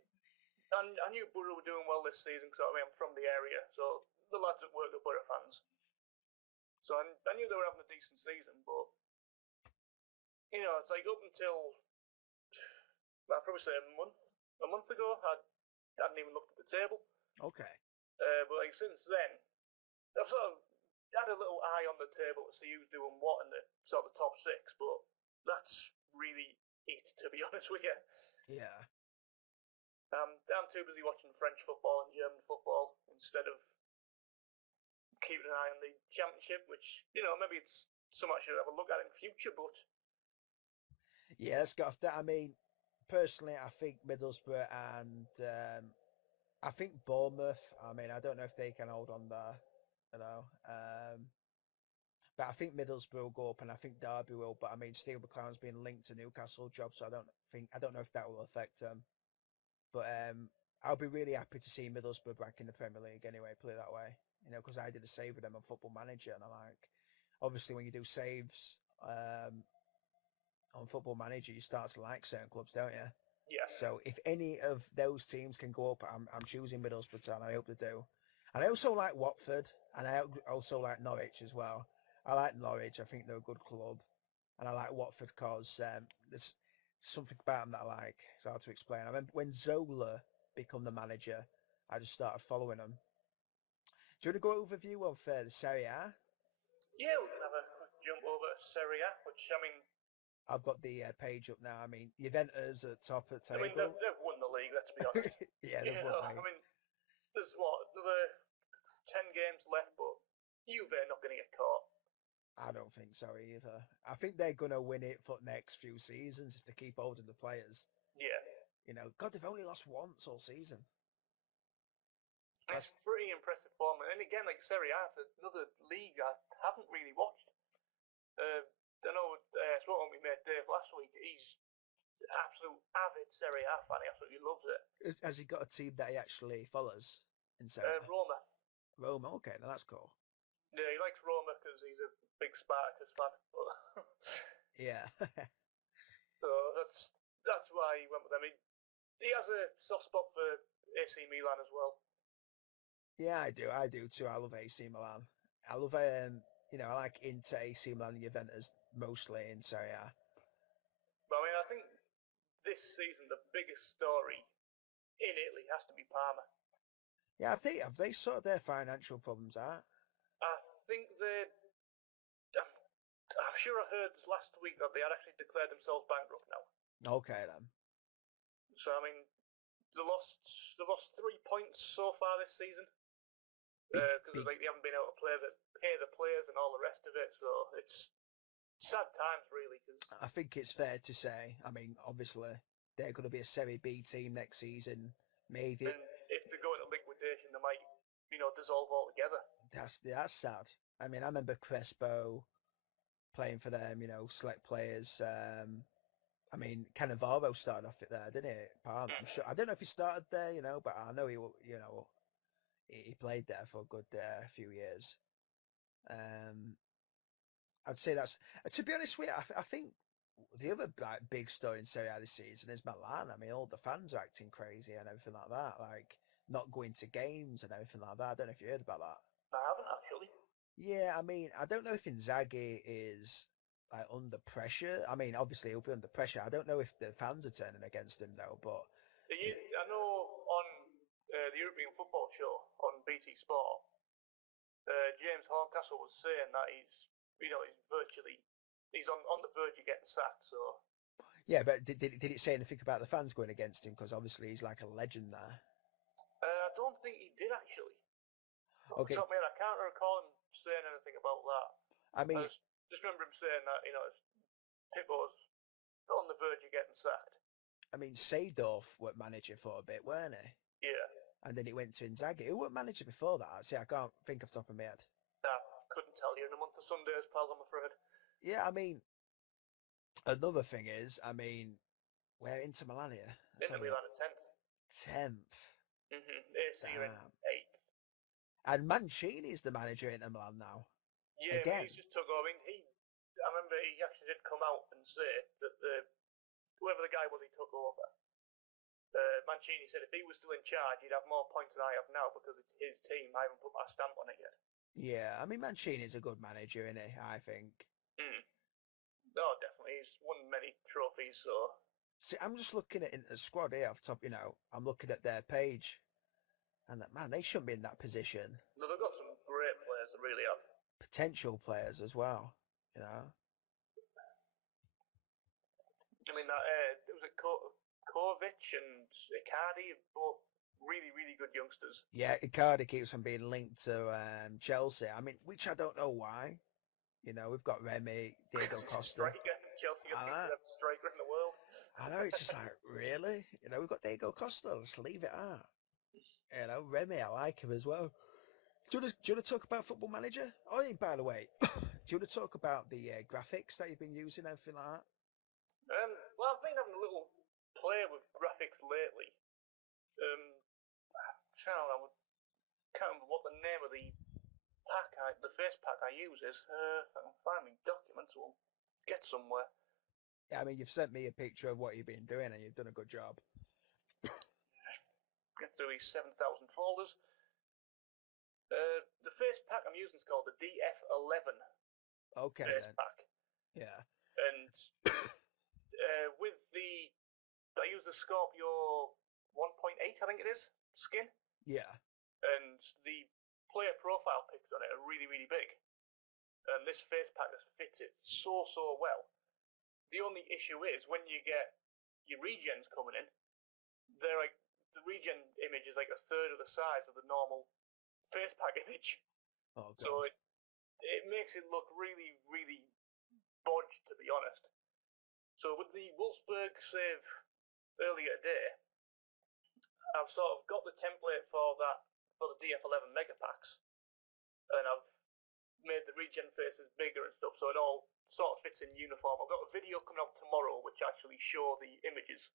I knew Borough were doing well this season because I'm from the area, so the lads at work are Borough fans. So I knew they were having a decent season, but it's like up until I'd probably say a month ago, I hadn't even looked at the table. Okay. But like since then, I've sort of had a little eye on the table to see who's doing what in the sort of top six, but that's really it, to be honest with you. Yeah. I'm too busy watching French football and German football instead of keeping an eye on the Championship, which, maybe it's something I should have a look at in future, but... Yeah, it's got that. I mean, personally, I think Middlesbrough and I think Bournemouth, I mean, I don't know if they can hold on there, but I think Middlesbrough will go up and I think Derby will, but I mean, Steve McLaren's been linked to Newcastle job, so I don't know if that will affect them. But I'll be really happy to see Middlesbrough back in the Premier League anyway, put it that way. Because I did a save with them on Football Manager, and I like, obviously when you do saves, on Football Manager, you start to like certain clubs, don't you? Yeah. So if any of those teams can go up, I'm choosing Middlesbrough, and I hope they do. And I also like Watford, and I also like Norwich as well. I like Norwich. I think they're a good club, and I like Watford because there's something about them that I like. It's hard to explain. I remember when Zola became the manager, I just started following him. Do you want to go overview of the Serie A? Yeah, we can have a quick jump over Serie A, which, I mean, I've got the page up now. I mean, Juventus at top of the table. they've won the league, let's be honest. Yeah, they've won the league. I mean, there's what, another 10 games left, but Juve are not going to get caught. I don't think so either. I think they're going to win it for the next few seasons if they keep holding the players. Yeah. You know, God, they've only lost once all season. It's pretty impressive form. And again, like Serie A, it's another league I haven't really watched. I know I spoke with my mate Dave last week. He's an absolute avid Serie A fan. He absolutely loves it. Has he got a team that he actually follows in Serie A? Roma. Roma, okay, now that's cool. Yeah, he likes Roma because he's a big Spartacus fan. Yeah. So that's why he went with them. He has a soft spot for AC Milan as well. Yeah, I do too. I love AC Milan. I love I like Inter, AC Milan, and Juventus mostly in Serie A. But I mean, I think this season the biggest story in Italy has to be Parma. Yeah, have they sorted their financial problems out? I think I'm sure I heard last week that they had actually declared themselves bankrupt now. Okay then. So I mean, they lost 3 points so far this season. Because they haven't been able to pay the players and all the rest of it, so it's sad times really. Cause I think it's fair to say. I mean, obviously they're going to be a Serie B team next season, maybe. And if they go into liquidation, they might, dissolve altogether. That's sad. I mean, I remember Crespo playing for them. Select players. I mean, Cannavaro started off it there, didn't he? Parma. I'm sure. I don't know if he started there, but I know he played there for a good few years. I'd say that's. To be honest with you, I think the other big story in Serie A this season is Milan. I mean, all the fans are acting crazy and everything like that, like not going to games and everything like that. I don't know if you heard about that. I haven't actually. Yeah, I mean, I don't know if Inzaghi is like under pressure. I mean, obviously he'll be under pressure. I don't know if the fans are turning against him though, but I know on the European Football Show on BT Sport, James Horncastle was saying that he's on the verge of getting sacked. So yeah, but did it say anything about the fans going against him? Because obviously he's like a legend there. I don't think he did actually. Okay. I can't recall him saying anything about that. I mean, I just remember him saying that Hippo's on the verge of getting sacked. I mean, Seedorf was manager for a bit, weren't he? Yeah. And then he went to Inzaghi. Who was manager before that? See, I can't think off the top of my head. I couldn't tell you in a month of Sundays, pal, I'm afraid. Yeah, I mean, another thing is, I mean, we're Inter Milan here. Inter Milan at 10th. 10th. AC are in 8th. And Mancini's the manager in Inter Milan now. Yeah, again. He's just took over. I remember he actually did come out and say that whoever the guy was he took over, Mancini said if he was still in charge, he'd have more points than I have now because it's his team. I haven't put my stamp on it yet. Yeah, I mean, Mancini's a good manager, isn't he? I think. No, definitely. He's won many trophies, so... See, I'm just looking at the squad here off the top, I'm looking at their page. And man, they shouldn't be in that position. No, they've got some great players, they really have. Potential players as well, I mean, it was Kovic and Icardi, both really, really good youngsters. Yeah, Icardi keeps on being linked to Chelsea. I mean, which I don't know why. We've got Remy, Diego Costa. Chelsea are the striker in the world. I know, it's just like, really? We've got Diego Costa, let's leave it at. Remy, I like him as well. Do you want to talk about Football Manager? Oh, by the way, do you want to talk about the graphics that you've been using, everything like that? Well, I've been having a little play with graphics lately. I can't remember what the name of the face pack I use is. If I can find my documents, we'll get somewhere. I mean, you've sent me a picture of what you've been doing, and you've done a good job. Get through these 7,000 folders. The face pack I'm using is called the DF11 Okay, face then. pack. Yeah. And with I use the Scorpio 1.8, I think it is, skin. Yeah. And the player profile pics on it are really, really big. And this face pack has fitted so well. The only issue is when you get your regens coming in, they're like, the regen image is like a third of the size of the normal face pack image. Oh, God. So it makes it look really, really bodged, to be honest. So with the Wolfsburg save earlier today, I've sort of got the template for the DF11 mega packs, and I've made the regen faces bigger and stuff, so it all sort of fits in uniform. I've got a video coming out tomorrow which actually show the images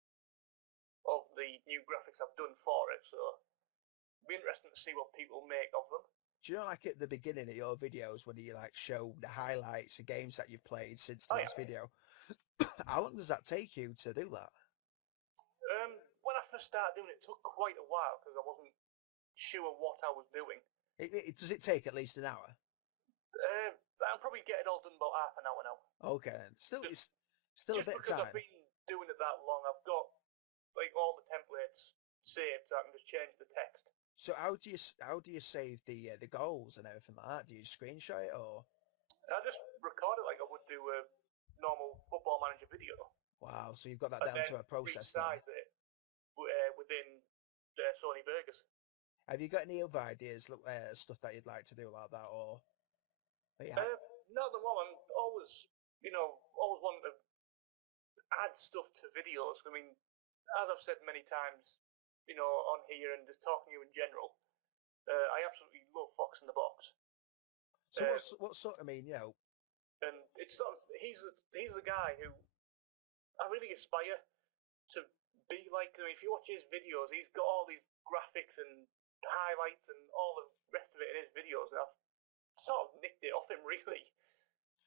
of the new graphics I've done for it, so it'll be interesting to see what people make of them. Do you know, like at the beginning of your videos when you like show the highlights of games that you've played since the last video? How long does that take you to do that? When I first started doing it, it took quite a while because I wasn't sure what I was doing. Does it take at least an hour? I'll probably get it all done about half an hour now. Okay, it's still a bit of time. Just because I've been doing it that long, I've got like all the templates saved, so I can just change the text. So how do you save the goals and everything like that? Do you screenshot it or? I just record it like I would do a normal Football Manager video. Wow, so you've got that down to a process now. Resize it within Sony Burgers. Have you got any other ideas, stuff that you'd like to do about that, or? Not at the moment. I'm always wanting to add stuff to videos. I mean, as I've said many times, on here and just talking to you in general, I absolutely love Fox in the Box. So what sort? I mean, and it's sort of he's the guy who I really aspire to be like. I mean, if you watch his videos, he's got all these graphics and highlights and all the rest of it in his videos, and I've sort of nicked it off him really.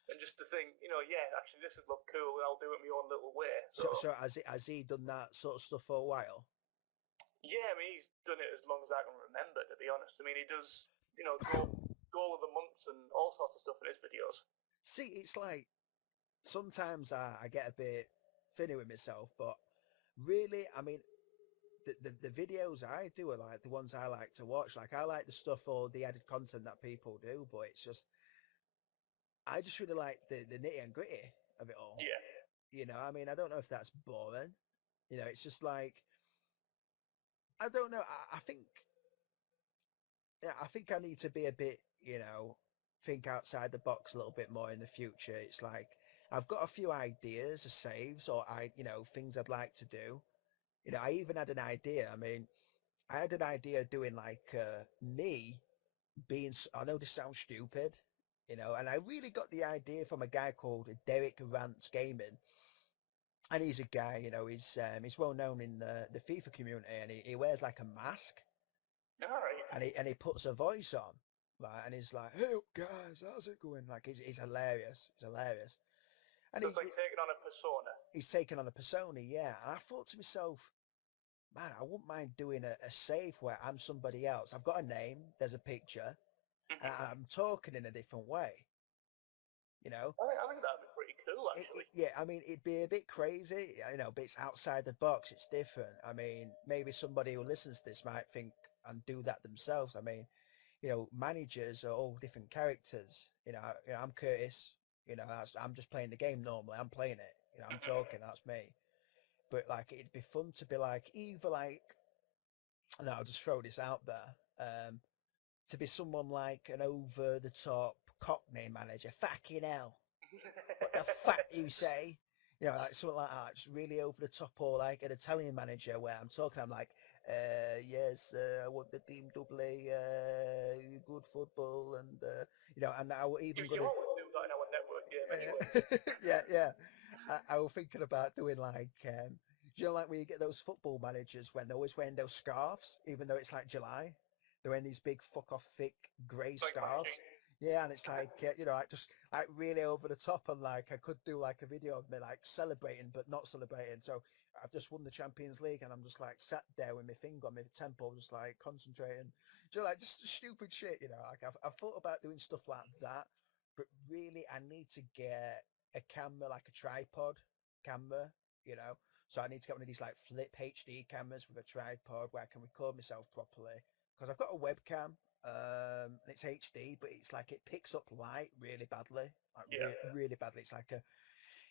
And just to think, actually this would look cool, and I'll do it my own little way. So has he done that sort of stuff for a while? Yeah, I mean, he's done it as long as I can remember, to be honest. I mean, he does, goal of the months and all sorts of stuff in his videos. See, it's like, sometimes I get a bit thinny with myself, but really, I mean, the videos I do are like the ones I like to watch. Like, I like the stuff or the added content that people do, but it's just, I just really like the nitty and gritty of it all. Yeah. I mean, I don't know if that's boring. It's just like, I don't know. I think I need to be a bit, think outside the box a little bit more in the future. It's like I've got a few ideas of saves or things I'd like to do. I even had an idea. I mean, I had an idea of doing like me being. I know this sounds stupid, and I really got the idea from a guy called Derek Rants Gaming. And he's a guy, he's well known in the FIFA community, and he wears like a mask. All right. And he puts a voice on, like, and he's like, "Hey guys, how's it going?" Like, he's hilarious. He's hilarious. And he's like taking on a persona. He's taking on a persona, yeah. And I thought to myself, man, I wouldn't mind doing a save where I'm somebody else. I've got a name, there's a picture, and I'm talking in a different way. I think that'd be pretty cool, actually. I mean, it'd be a bit crazy, but it's outside the box. It's different. I mean, maybe somebody who listens to this might think and do that themselves. I mean, managers are all different characters. I'm Curtis. I'm just playing the game normally. I'm playing it. I'm talking. That's me. But like, it'd be fun to be like either like, and I'll just throw this out there, to be someone like an over the top Cockney manager. Fucking hell. What the fuck you say? Like something like that, just really over the top, or like an Italian manager where I'm talking, I'm like, yes, I want the team to play good football, and and I will even you always do that in our network game anyway. yeah. I was thinking about doing like, like when you get those football managers when they're always wearing those scarves, even though it's like July, they're wearing these big fuck off thick grey scarves. Yeah, and it's like like just like really over the top, and like I could do like a video of me like celebrating but not celebrating. So I've just won the Champions League, and I'm just like sat there with my finger on my temple, just like concentrating. Like just stupid shit, Like I've thought about doing stuff like that, but really I need to get a camera, like a tripod camera, you know. So I need to get one of these like flip HD cameras with a tripod where I can record myself properly. Because I've got a webcam, and it's HD, but it's like it picks up light really badly, like Yeah. really badly. It's like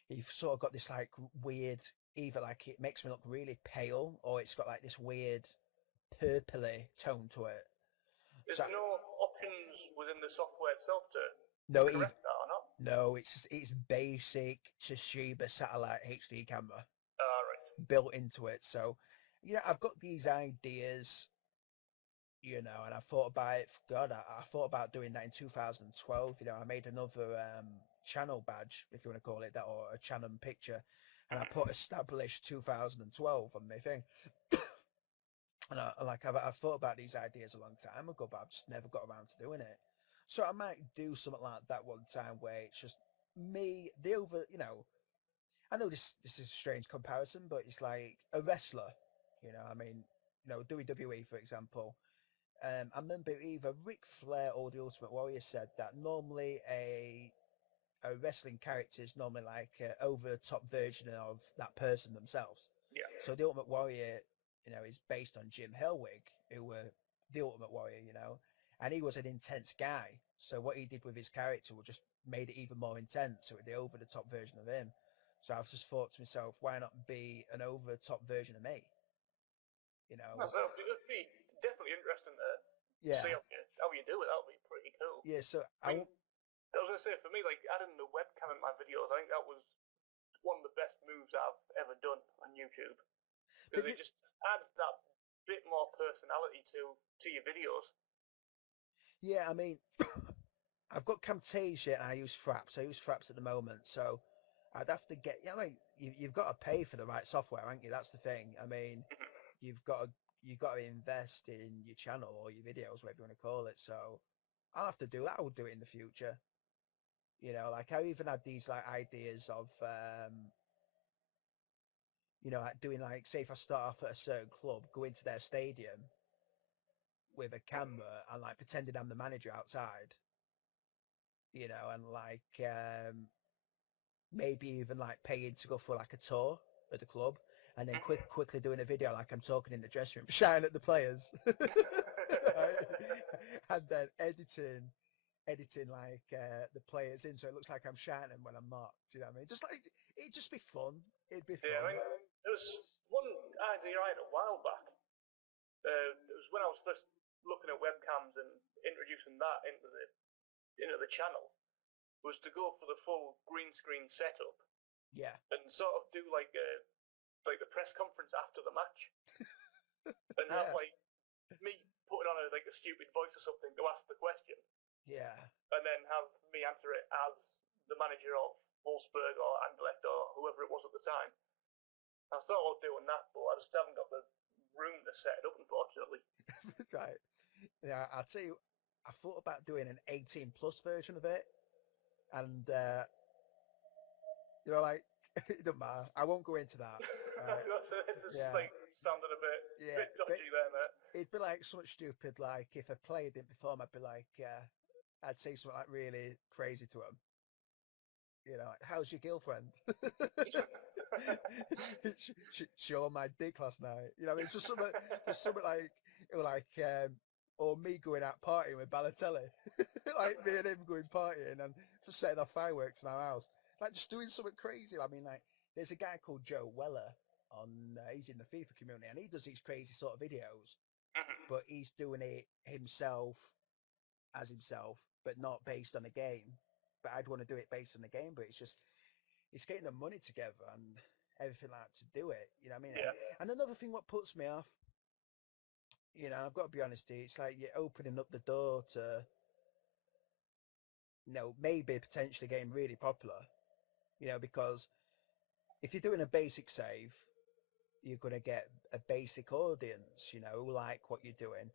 you've sort of got this like weird, either like it makes me look really pale, or it's got like this weird purpley tone to it. Is So there no options within the software itself to no, correct that or not? no, it's basic Toshiba satellite HD camera Right. built into it. So I've got these ideas, and I thought about it. God, I thought about doing that in 2012. I made another channel badge, if you want to call it that, or a channel picture, and I put established 2012 on my thing. And I've thought about these ideas a long time ago, but I've just never got around to doing it. So I might do something like that one time where it's just me, the over, I know this is a strange comparison, but it's like a wrestler. I mean, WWE, for example. I remember either Ric Flair or the Ultimate Warrior said that normally a wrestling character is normally like an over the top version of that person themselves. Yeah. So the Ultimate Warrior, is based on Jim Hellwig, who were the Ultimate Warrior, and he was an intense guy. So what he did with his character was just made it even more intense. So the over the top version of him. So I've just thought to myself, why not be an over the top version of me? So it'd be definitely interesting to Yeah, see how you do it. That would be pretty cool. yeah. So I mean, I was going to say, for me, like adding the webcam in my videos, I think that was one of the best moves I've ever done on YouTube. Because it just adds that bit more personality to your videos. yeah, I mean, I've got Camtasia and I use Fraps. I use Fraps at the moment, so I'd have to get. I mean, you've got to pay for the right software, haven't you? That's the thing. I mean, you've got to you've got to invest in your channel or your videos, whatever you want to call it. So I'll have to do that. I will do it in the future. Like I even had these like ideas of, like doing like, say if I start off at a certain club, go into their stadium with a camera and like pretending I'm the manager outside, and like maybe even like paying to go for like a tour at the club, and then quickly doing a video like I'm talking in the dressing room, shouting at the players, and then editing like the players in so it looks like I'm shouting when I'm not. Do you know what I mean? Just like it'd just be fun. It'd be fun. Yeah, I mean, there was one idea I had a while back. It was when I was first looking at webcams and introducing that into the channel. Was to go for the full green screen setup. Yeah. And sort of do like the press conference after the match, and have like me putting on a stupid voice or something to ask the question. Yeah. And then have me answer it as the manager of Wolfsburg or Anderlecht or whoever it was at the time. I thought of doing that, but I just haven't got the room to set it up, unfortunately. Right. Yeah, I'll tell you, I thought about doing an 18 plus version of it, and like it doesn't matter. I won't go into that. This is sounding a bit dodgy there, mate. It'd be like something stupid, like if a player didn't perform, I'd be like, I'd say something like really crazy to him. Like, how's your girlfriend? she on my dick last night. It's just something like, or me going out partying with Balotelli, like me and him going partying and just setting off fireworks in our house, like just doing something crazy. I mean, like there's a guy called Joe Weller on, he's in the FIFA community and he does these crazy sort of videos, but he's doing it himself as himself, but not based on a game. But I'd want to do it based on the game, but it's getting the money together and everything like that to do it. You know what I mean? Yeah. And another thing what puts me off, I've got to be honest, it's like you're opening up the door to, maybe potentially getting really popular, because if you're doing a basic save, you're going to get a basic audience, who like what you're doing.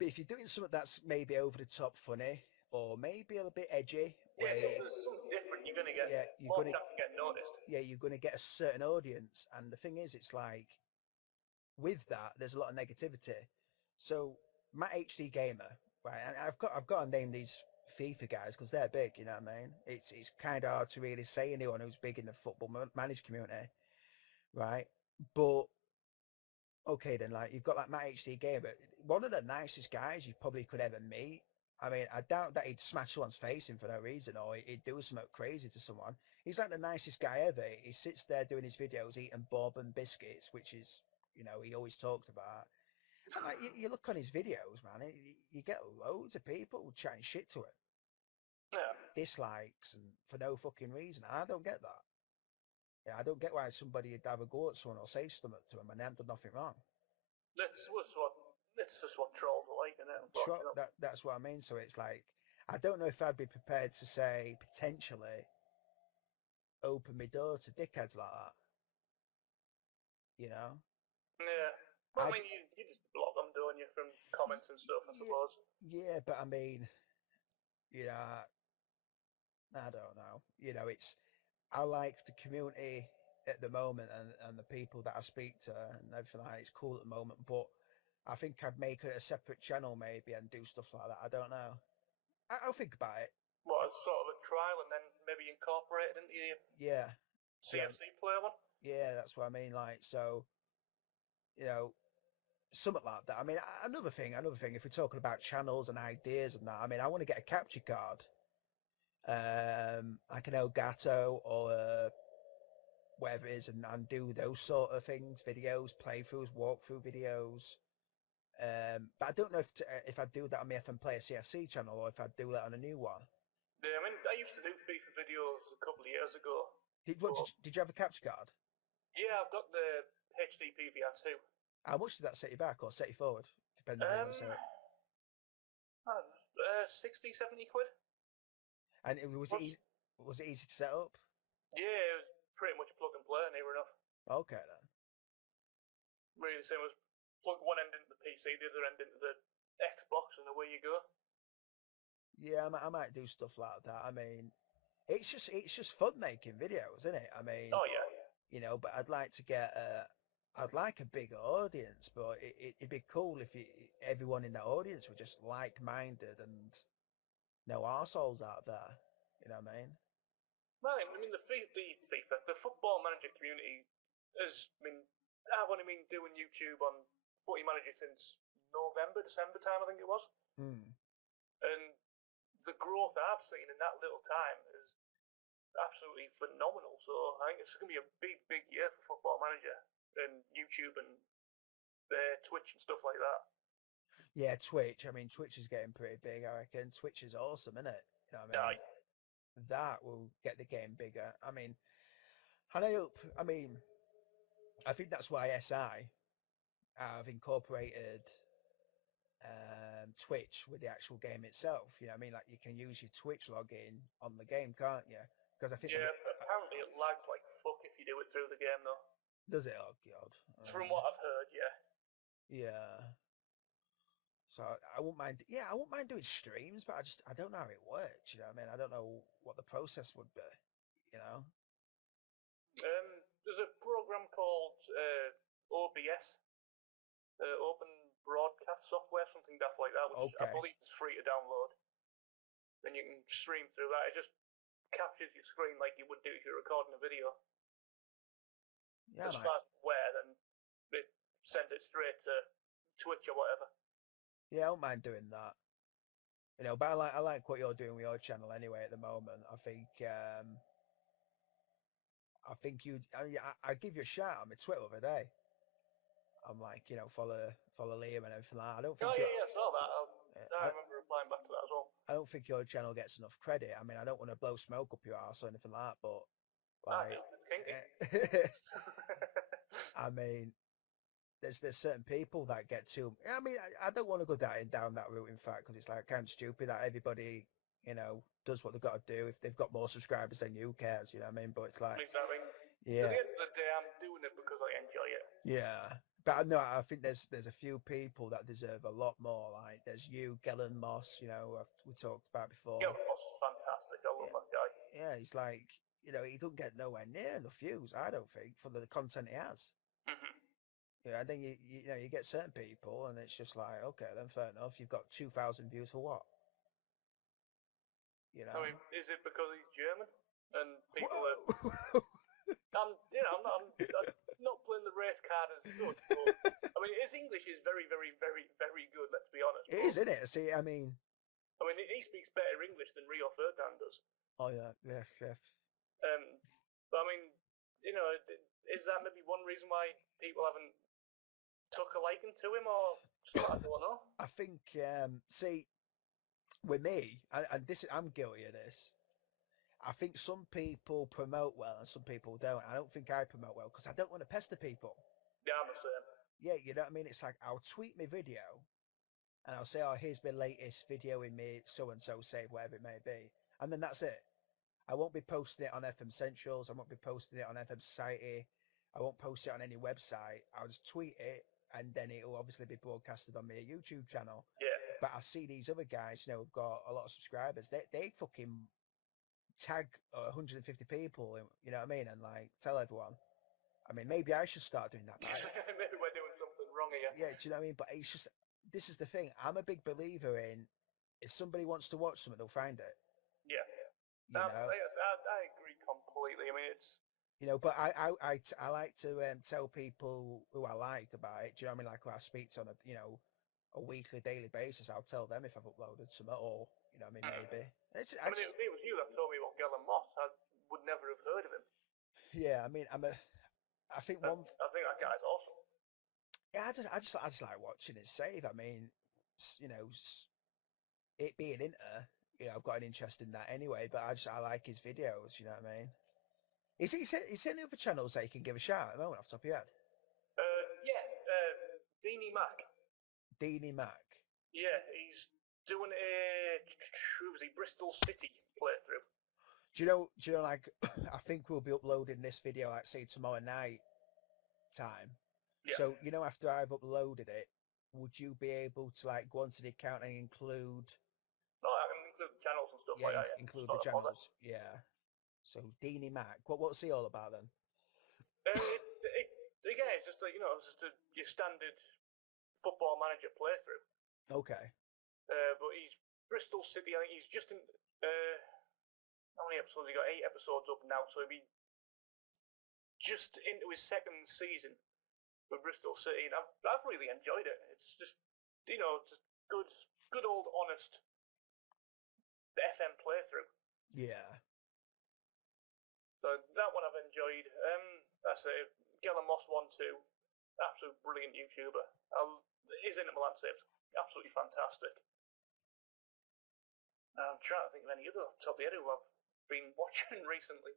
But if you're doing something that's maybe over the top funny, or maybe a little bit edgy. Yeah, Where, something different. You're going to get yeah, you're more gonna, chance to get noticed. yeah, you're gonna get a certain audience. And the thing is, it's like with that, there's a lot of negativity. So Matt HD Gamer, right? And I've got to name these FIFA guys because they're big. You know what I mean? It's kind of hard to really say anyone who's big in the football managed community, right? But okay, then like you've got like Matt HD Gamer, one of the nicest guys you probably could ever meet. I mean, I doubt that he'd smash someone's face in for no reason or he'd do something crazy to someone. He's like the nicest guy ever. He sits there doing his videos, eating bourbon biscuits, which is, he always talked about. Like you look on his videos, man, you get loads of people chatting shit to him, Yeah. dislikes, and for no fucking reason. I don't get that. Yeah, I don't get why somebody would have a go at someone or say something to him and they haven't done nothing wrong. That's just what trolls are like, isn't it? But, That's what I mean. So it's like, I don't know if I'd be prepared to say potentially open my door to dickheads like that. You know? yeah. Well, I mean, you just block them, don't you, from comments and stuff, I suppose. Yeah, but I mean, I don't know. I like the community at the moment and the people that I speak to and everything like that. It's cool at the moment, but I think I'd make it a separate channel maybe and do stuff like that. I don't know. I'll think about it. What, as sort of a trial and then maybe incorporate it into your Yeah. CFC player one? Yeah, that's what I mean. Like, so, something like that. I mean, another thing, if we're talking about channels and ideas and that, I mean, I want to get a capture card, like an Elgato or whatever it is, and do those sort of things, videos, playthroughs, walkthrough videos. But I don't know if I'd do that on my FMplayerCFC channel or if I'd do that on a new one. Yeah, I mean, I used to do FIFA videos a couple of years ago. Did you have a capture card? Yeah, I've got the HD PVR too. How much did that set you back or set you forward? Depending on how you want to say it. 60, 70 quid. And was it easy to set up? Yeah, it was pretty much plug and play near enough. Okay then. Really the same as plug one end into the PC, the other end into the Xbox, and away you go. Yeah, I might do stuff like that. I mean, it's just fun making videos, isn't it? I mean, oh yeah. But I'd like to get I'd like a bigger audience, but it'd be cool if everyone in that audience were just like-minded and no arseholes out there. You know what I mean? Well, I mean the FIFA, the football manager community I've only been doing YouTube on Footy Manager since November, December time, I think it was. And the growth I've seen in that little time is absolutely phenomenal. So I think it's going to be a big, big year for Football Manager and YouTube and Twitch and stuff like that. Yeah, Twitch. I mean, Twitch is getting pretty big, I reckon. Twitch is awesome, isn't it? You know what I mean? That will get the game bigger. I mean, and I think that's why SI have incorporated Twitch with the actual game itself. You know what I mean? Like you can use your Twitch login on the game, can't you? Because I think apparently it lags like fuck if you do it through the game though. Does it? Oh god. From what I've heard, yeah. Yeah. So I wouldn't mind. Yeah, I wouldn't mind doing streams, but I don't know how it works. You know what I mean? I don't know what the process would be. You know. There's a program called OBS, Open Broadcast Software, something daft like that, which I believe is free to download. Then you can stream through that. It just captures your screen like you would do if you're recording a video. Yeah, as far as where, then it sends it straight to Twitch or whatever. Yeah, I don't mind doing that. But I like what you're doing with your channel anyway at the moment. I think I give you a shout on my Twitter the other day. I'm like, follow Liam and everything like that. I don't think. I saw that. I remember replying back to that as well. I don't think your channel gets enough credit. I mean, I don't want to blow smoke up your ass or anything like that, but like, I mean, there's certain people that get too. I mean, I don't want to go down that route, in fact, because it's like kind of stupid that everybody, does what they've got to do. If they've got more subscribers than you, cares? You know what I mean? But it's like, exactly. Yeah. At the end of the day, I'm doing it because I enjoy it. Yeah, But no, I think there's a few people that deserve a lot more. Like there's you, Gellen Moss. We talked about Yeah, before. Moss is fantastic. I love Yeah, that guy. yeah, he's like he don't get nowhere near enough views. I don't think for the content he has. Hmm. And then you get certain people, and it's just like okay, then fair enough. You've got 2,000 views for what? You I know. mean, is it because he's German and people are? Whoa! I'm not playing the race card as such, but I mean, his English is very, very, very, very good. Let's be honest. It But is, isn't it? See, I mean, he speaks better English than Rio Ferdinand does. oh yeah, yeah, yeah. Um, but I mean, is that maybe one reason why people haven't took a liking to him or something? I don't know. I think, see, with me, and I'm guilty of this. I think some people promote well and some people don't. I don't think I promote well because I don't want to pester people. Yeah, I'm the same. Yeah, you know what I mean? It's like I'll tweet my video and I'll say, oh, here's my latest video in me, so and so save, whatever it may be. And then that's it. I won't be posting it on FM Centrals. I won't be posting it on FM Society. I won't post it on any website. I'll just tweet it and then it will obviously be broadcasted on my YouTube channel. Yeah. But I see these other guys, who've got a lot of subscribers. They fucking tag 150 people, you know what I mean, and like tell everyone. I mean, maybe I should start doing that. Maybe we're doing something wrong here. Yeah, do you know what I mean? But it's just this is the thing. I'm a big believer in if somebody wants to watch something, they'll find it. Yeah. You know. I agree completely. I mean, it's. But I like to tell people who I like about it. Do you know what I mean? Like who I speak to on a weekly, daily basis. I'll tell them if I've uploaded something or maybe. I mean, it was you that told me about Galen Moss. I would never have heard of him. Yeah, I mean, I think one. I think that guy's awesome. Yeah, I just like watching it save. I mean, it being inter, I've got an interest in that anyway. But I like his videos. You know what I mean? Is there any other channels that you can give a shout at the moment off the top of your head? Yeah, DeenyMac. DeenyMac. Yeah, he's doing who was he? Bristol City playthrough. Do you know, like, I think we'll be uploading this video, like, say, tomorrow night time. Yeah. So, after I've uploaded it, would you be able to, like, go onto the account and include... No, I can include the channels and stuff like that. Yeah. Include the channels. Yeah. So, DeenyMac. What's he all about, then? Again, it's just your standard football manager playthrough. Okay. But he's Bristol City. I think he's just in... how many episodes? He got 8 episodes up now, so he'll be just into his second season with Bristol City, and I've really enjoyed it. It's just just good old honest FM playthrough. Yeah. So that one I've enjoyed. That's it. Gellin Moss 1 2, absolute brilliant YouTuber. His Inter Milan saves, absolutely fantastic. I'm trying to think of any other top of the head who I've been watching recently.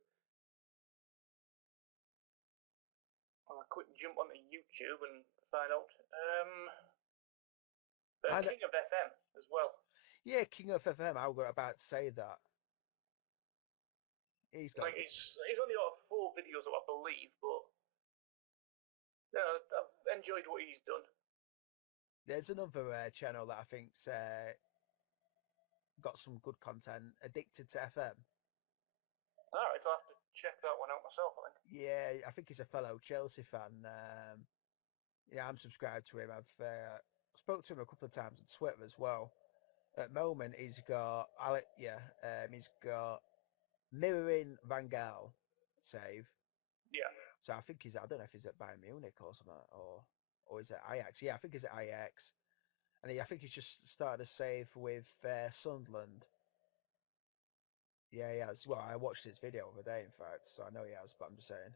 I'll quick jump onto YouTube and find out. King of FM as well. Yeah, King of FM. I was about to say that. He's only got 4 videos up, I believe, but I've enjoyed what he's done. There's another channel that I think's got some good content. Addicted to FM. Alright, I'll have to check that one out myself, I think. Yeah, I think he's a fellow Chelsea fan. Yeah, I'm subscribed to him. I've spoke to him a couple of times on Twitter as well. At the moment, he's got he's got mirroring Van Gaal save. Yeah. So I think I don't know if he's at Bayern Munich or something, or is it Ajax? Yeah, I think he's at Ajax. And I think he's just started a save with Sunderland. Yeah, he has. Well, I watched his video the other day, in fact, so I know he has. But I'm just saying,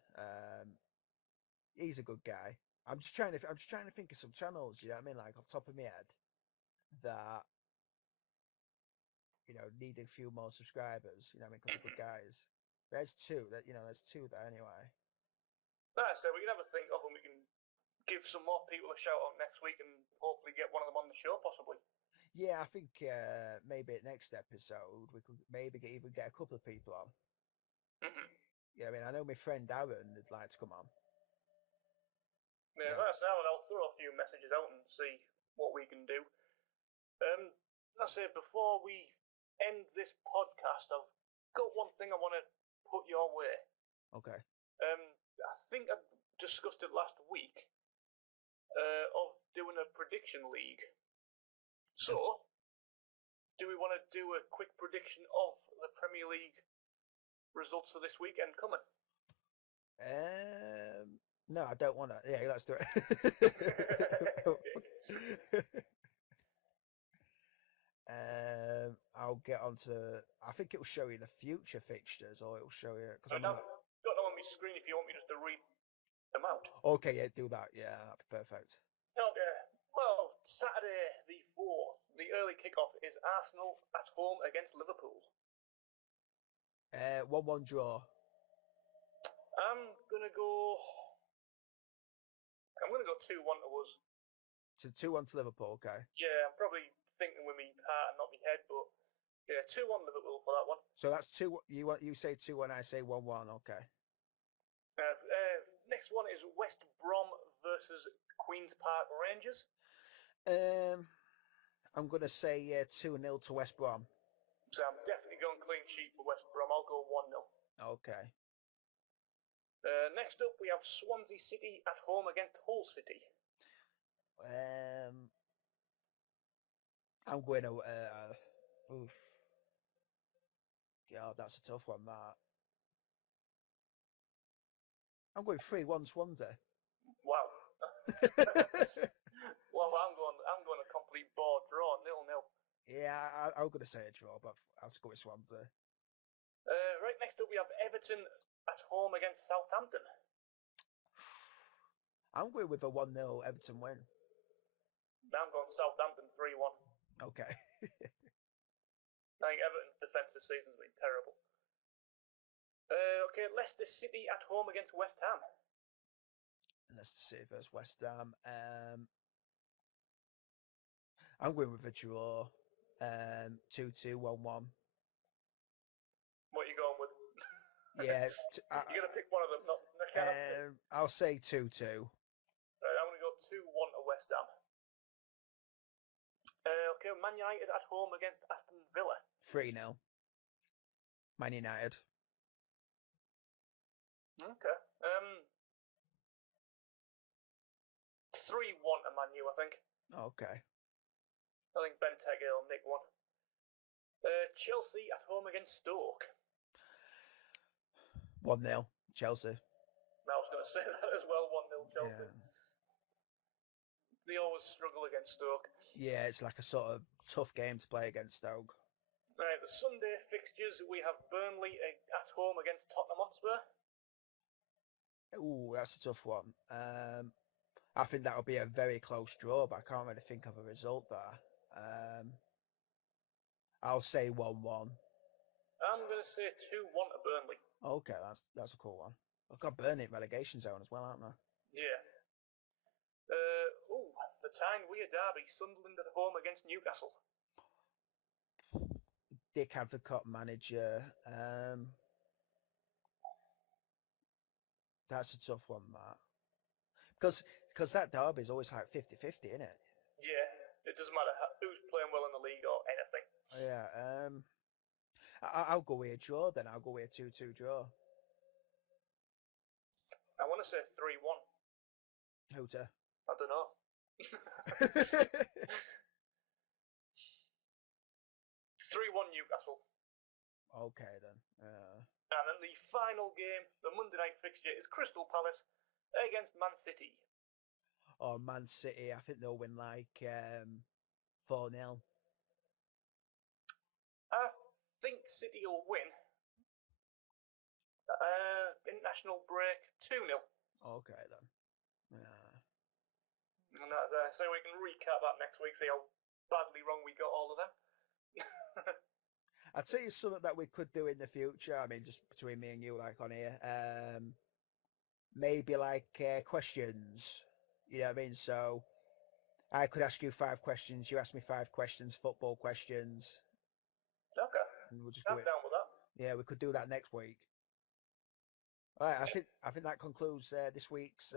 he's a good guy. I'm just trying to think of some channels. You know what I mean? Like off the top of my head, that need a few more subscribers. You know what I mean? Because good guys. There's two there anyway. So we can have a think of, and we can give some more people a shout out next week, and hopefully get one of them on the show, possibly. Yeah, I think maybe next episode we could maybe even get a couple of people on. Mm-hmm. Yeah, I mean, I know my friend Aaron would like to come on. Yeah, that's how I'll throw a few messages out and see what we can do. I say before we end this podcast, I've got one thing I want to put your way. Okay. I think I discussed it last week of doing a prediction league. So, do we want to do a quick prediction of the Premier League results for this weekend coming? No, I don't want to. Yeah, let's do it. I'll get onto. I think it will show you the future fixtures, or it will show you because I've got them on my screen if you want me just to read them out. Okay, yeah, do that. Yeah, that'd be perfect. Okay. Well, Saturday the 4th, the early kickoff is Arsenal at home against Liverpool. 1-1 draw. I'm gonna go 2-1 to us. So 2-1 to Liverpool. Okay. Yeah, I'm probably thinking with me heart and not my head, but yeah, 2-1 Liverpool for that one. So that's 2. You say 2-1. I say 1-1. Okay. Next one is West Brom versus Queen's Park Rangers. I'm gonna say 2-0 to West Brom. So I'm definitely going clean sheet for West Brom. I'll go 1-0. Okay. Next up, we have Swansea City at home against Hull City. I'm going to. Oof. God, that's a tough one. That. I'm going 3-1 Swansea. Wow. Well, I'm going a complete board draw, 0-0. Yeah, I'm going to say a draw, but I'll just go with Swansea. Right next up, we have Everton at home against Southampton. I'm going with a 1-0 Everton win. I'm going Southampton 3-1. Okay. I think Everton's defence this season's been terrible. Okay, Leicester City at home against West Ham. Leicester City versus West Ham. I'm going with a draw. 2-2, 1-1. What are you going with? Yeah. You're going to pick one of them, not I'll say 2-2. Right, I'm going to go 2-1 to West Ham. Okay, Man United at home against Aston Villa. 3-0. Man United. Okay. 3-1 to Man U, I think. Okay. I think Benteke will nick one. Chelsea at home against Stoke. 1-0 Chelsea. I was going to say that as well, 1-0 Chelsea. Yeah. They always struggle against Stoke. Yeah, it's like a sort of tough game to play against Stoke. Right, the Sunday fixtures, we have Burnley at home against Tottenham Hotspur. Ooh, that's a tough one. I think that'll be a very close draw, but I can't really think of a result there. I'll say 1-1. I'm going to say 2-1 to Burnley. Okay, that's a cool one. I've got Burnley in relegation zone as well, aren't they? Yeah. The Tyne Weir derby, Sunderland at home against Newcastle. Dick Advocaat manager. That's a tough one, that. Because that derby is always like 50-50, isn't it? Yeah, it doesn't matter who's playing well in the league or anything. Yeah, I'll go with a draw then. I'll go with a 2-2 draw. I want to say 3-1. Who to? I don't know. 3-1 Newcastle. Okay then. And then the final game, the Monday night fixture, is Crystal Palace against Man City. Oh, Man City, I think they'll win like 4-0. I think City will win. International break, 2-0. Okay then. And so we can recap that next week, see how badly wrong we got all of them. I'd say it's something that we could do in the future. I mean, just between me and you, like on here. Maybe like questions. You know what I mean? So I could ask you 5 questions. You ask me 5 questions, football questions. Okay. And we'll just I'm down with that. Yeah, we could do that next week. All right. I think that concludes this week's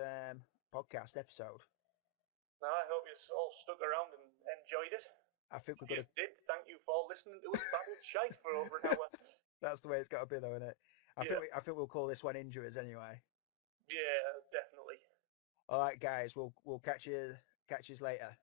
podcast episode. No, I hope you all stuck around and enjoyed it. I think we're If going you did, thank you for listening to us babble shite for over an hour. That's the way it's got to be, though, isn't it? I think we'll call this one injuries anyway. Yeah, definitely. All right, guys. We'll catch you later.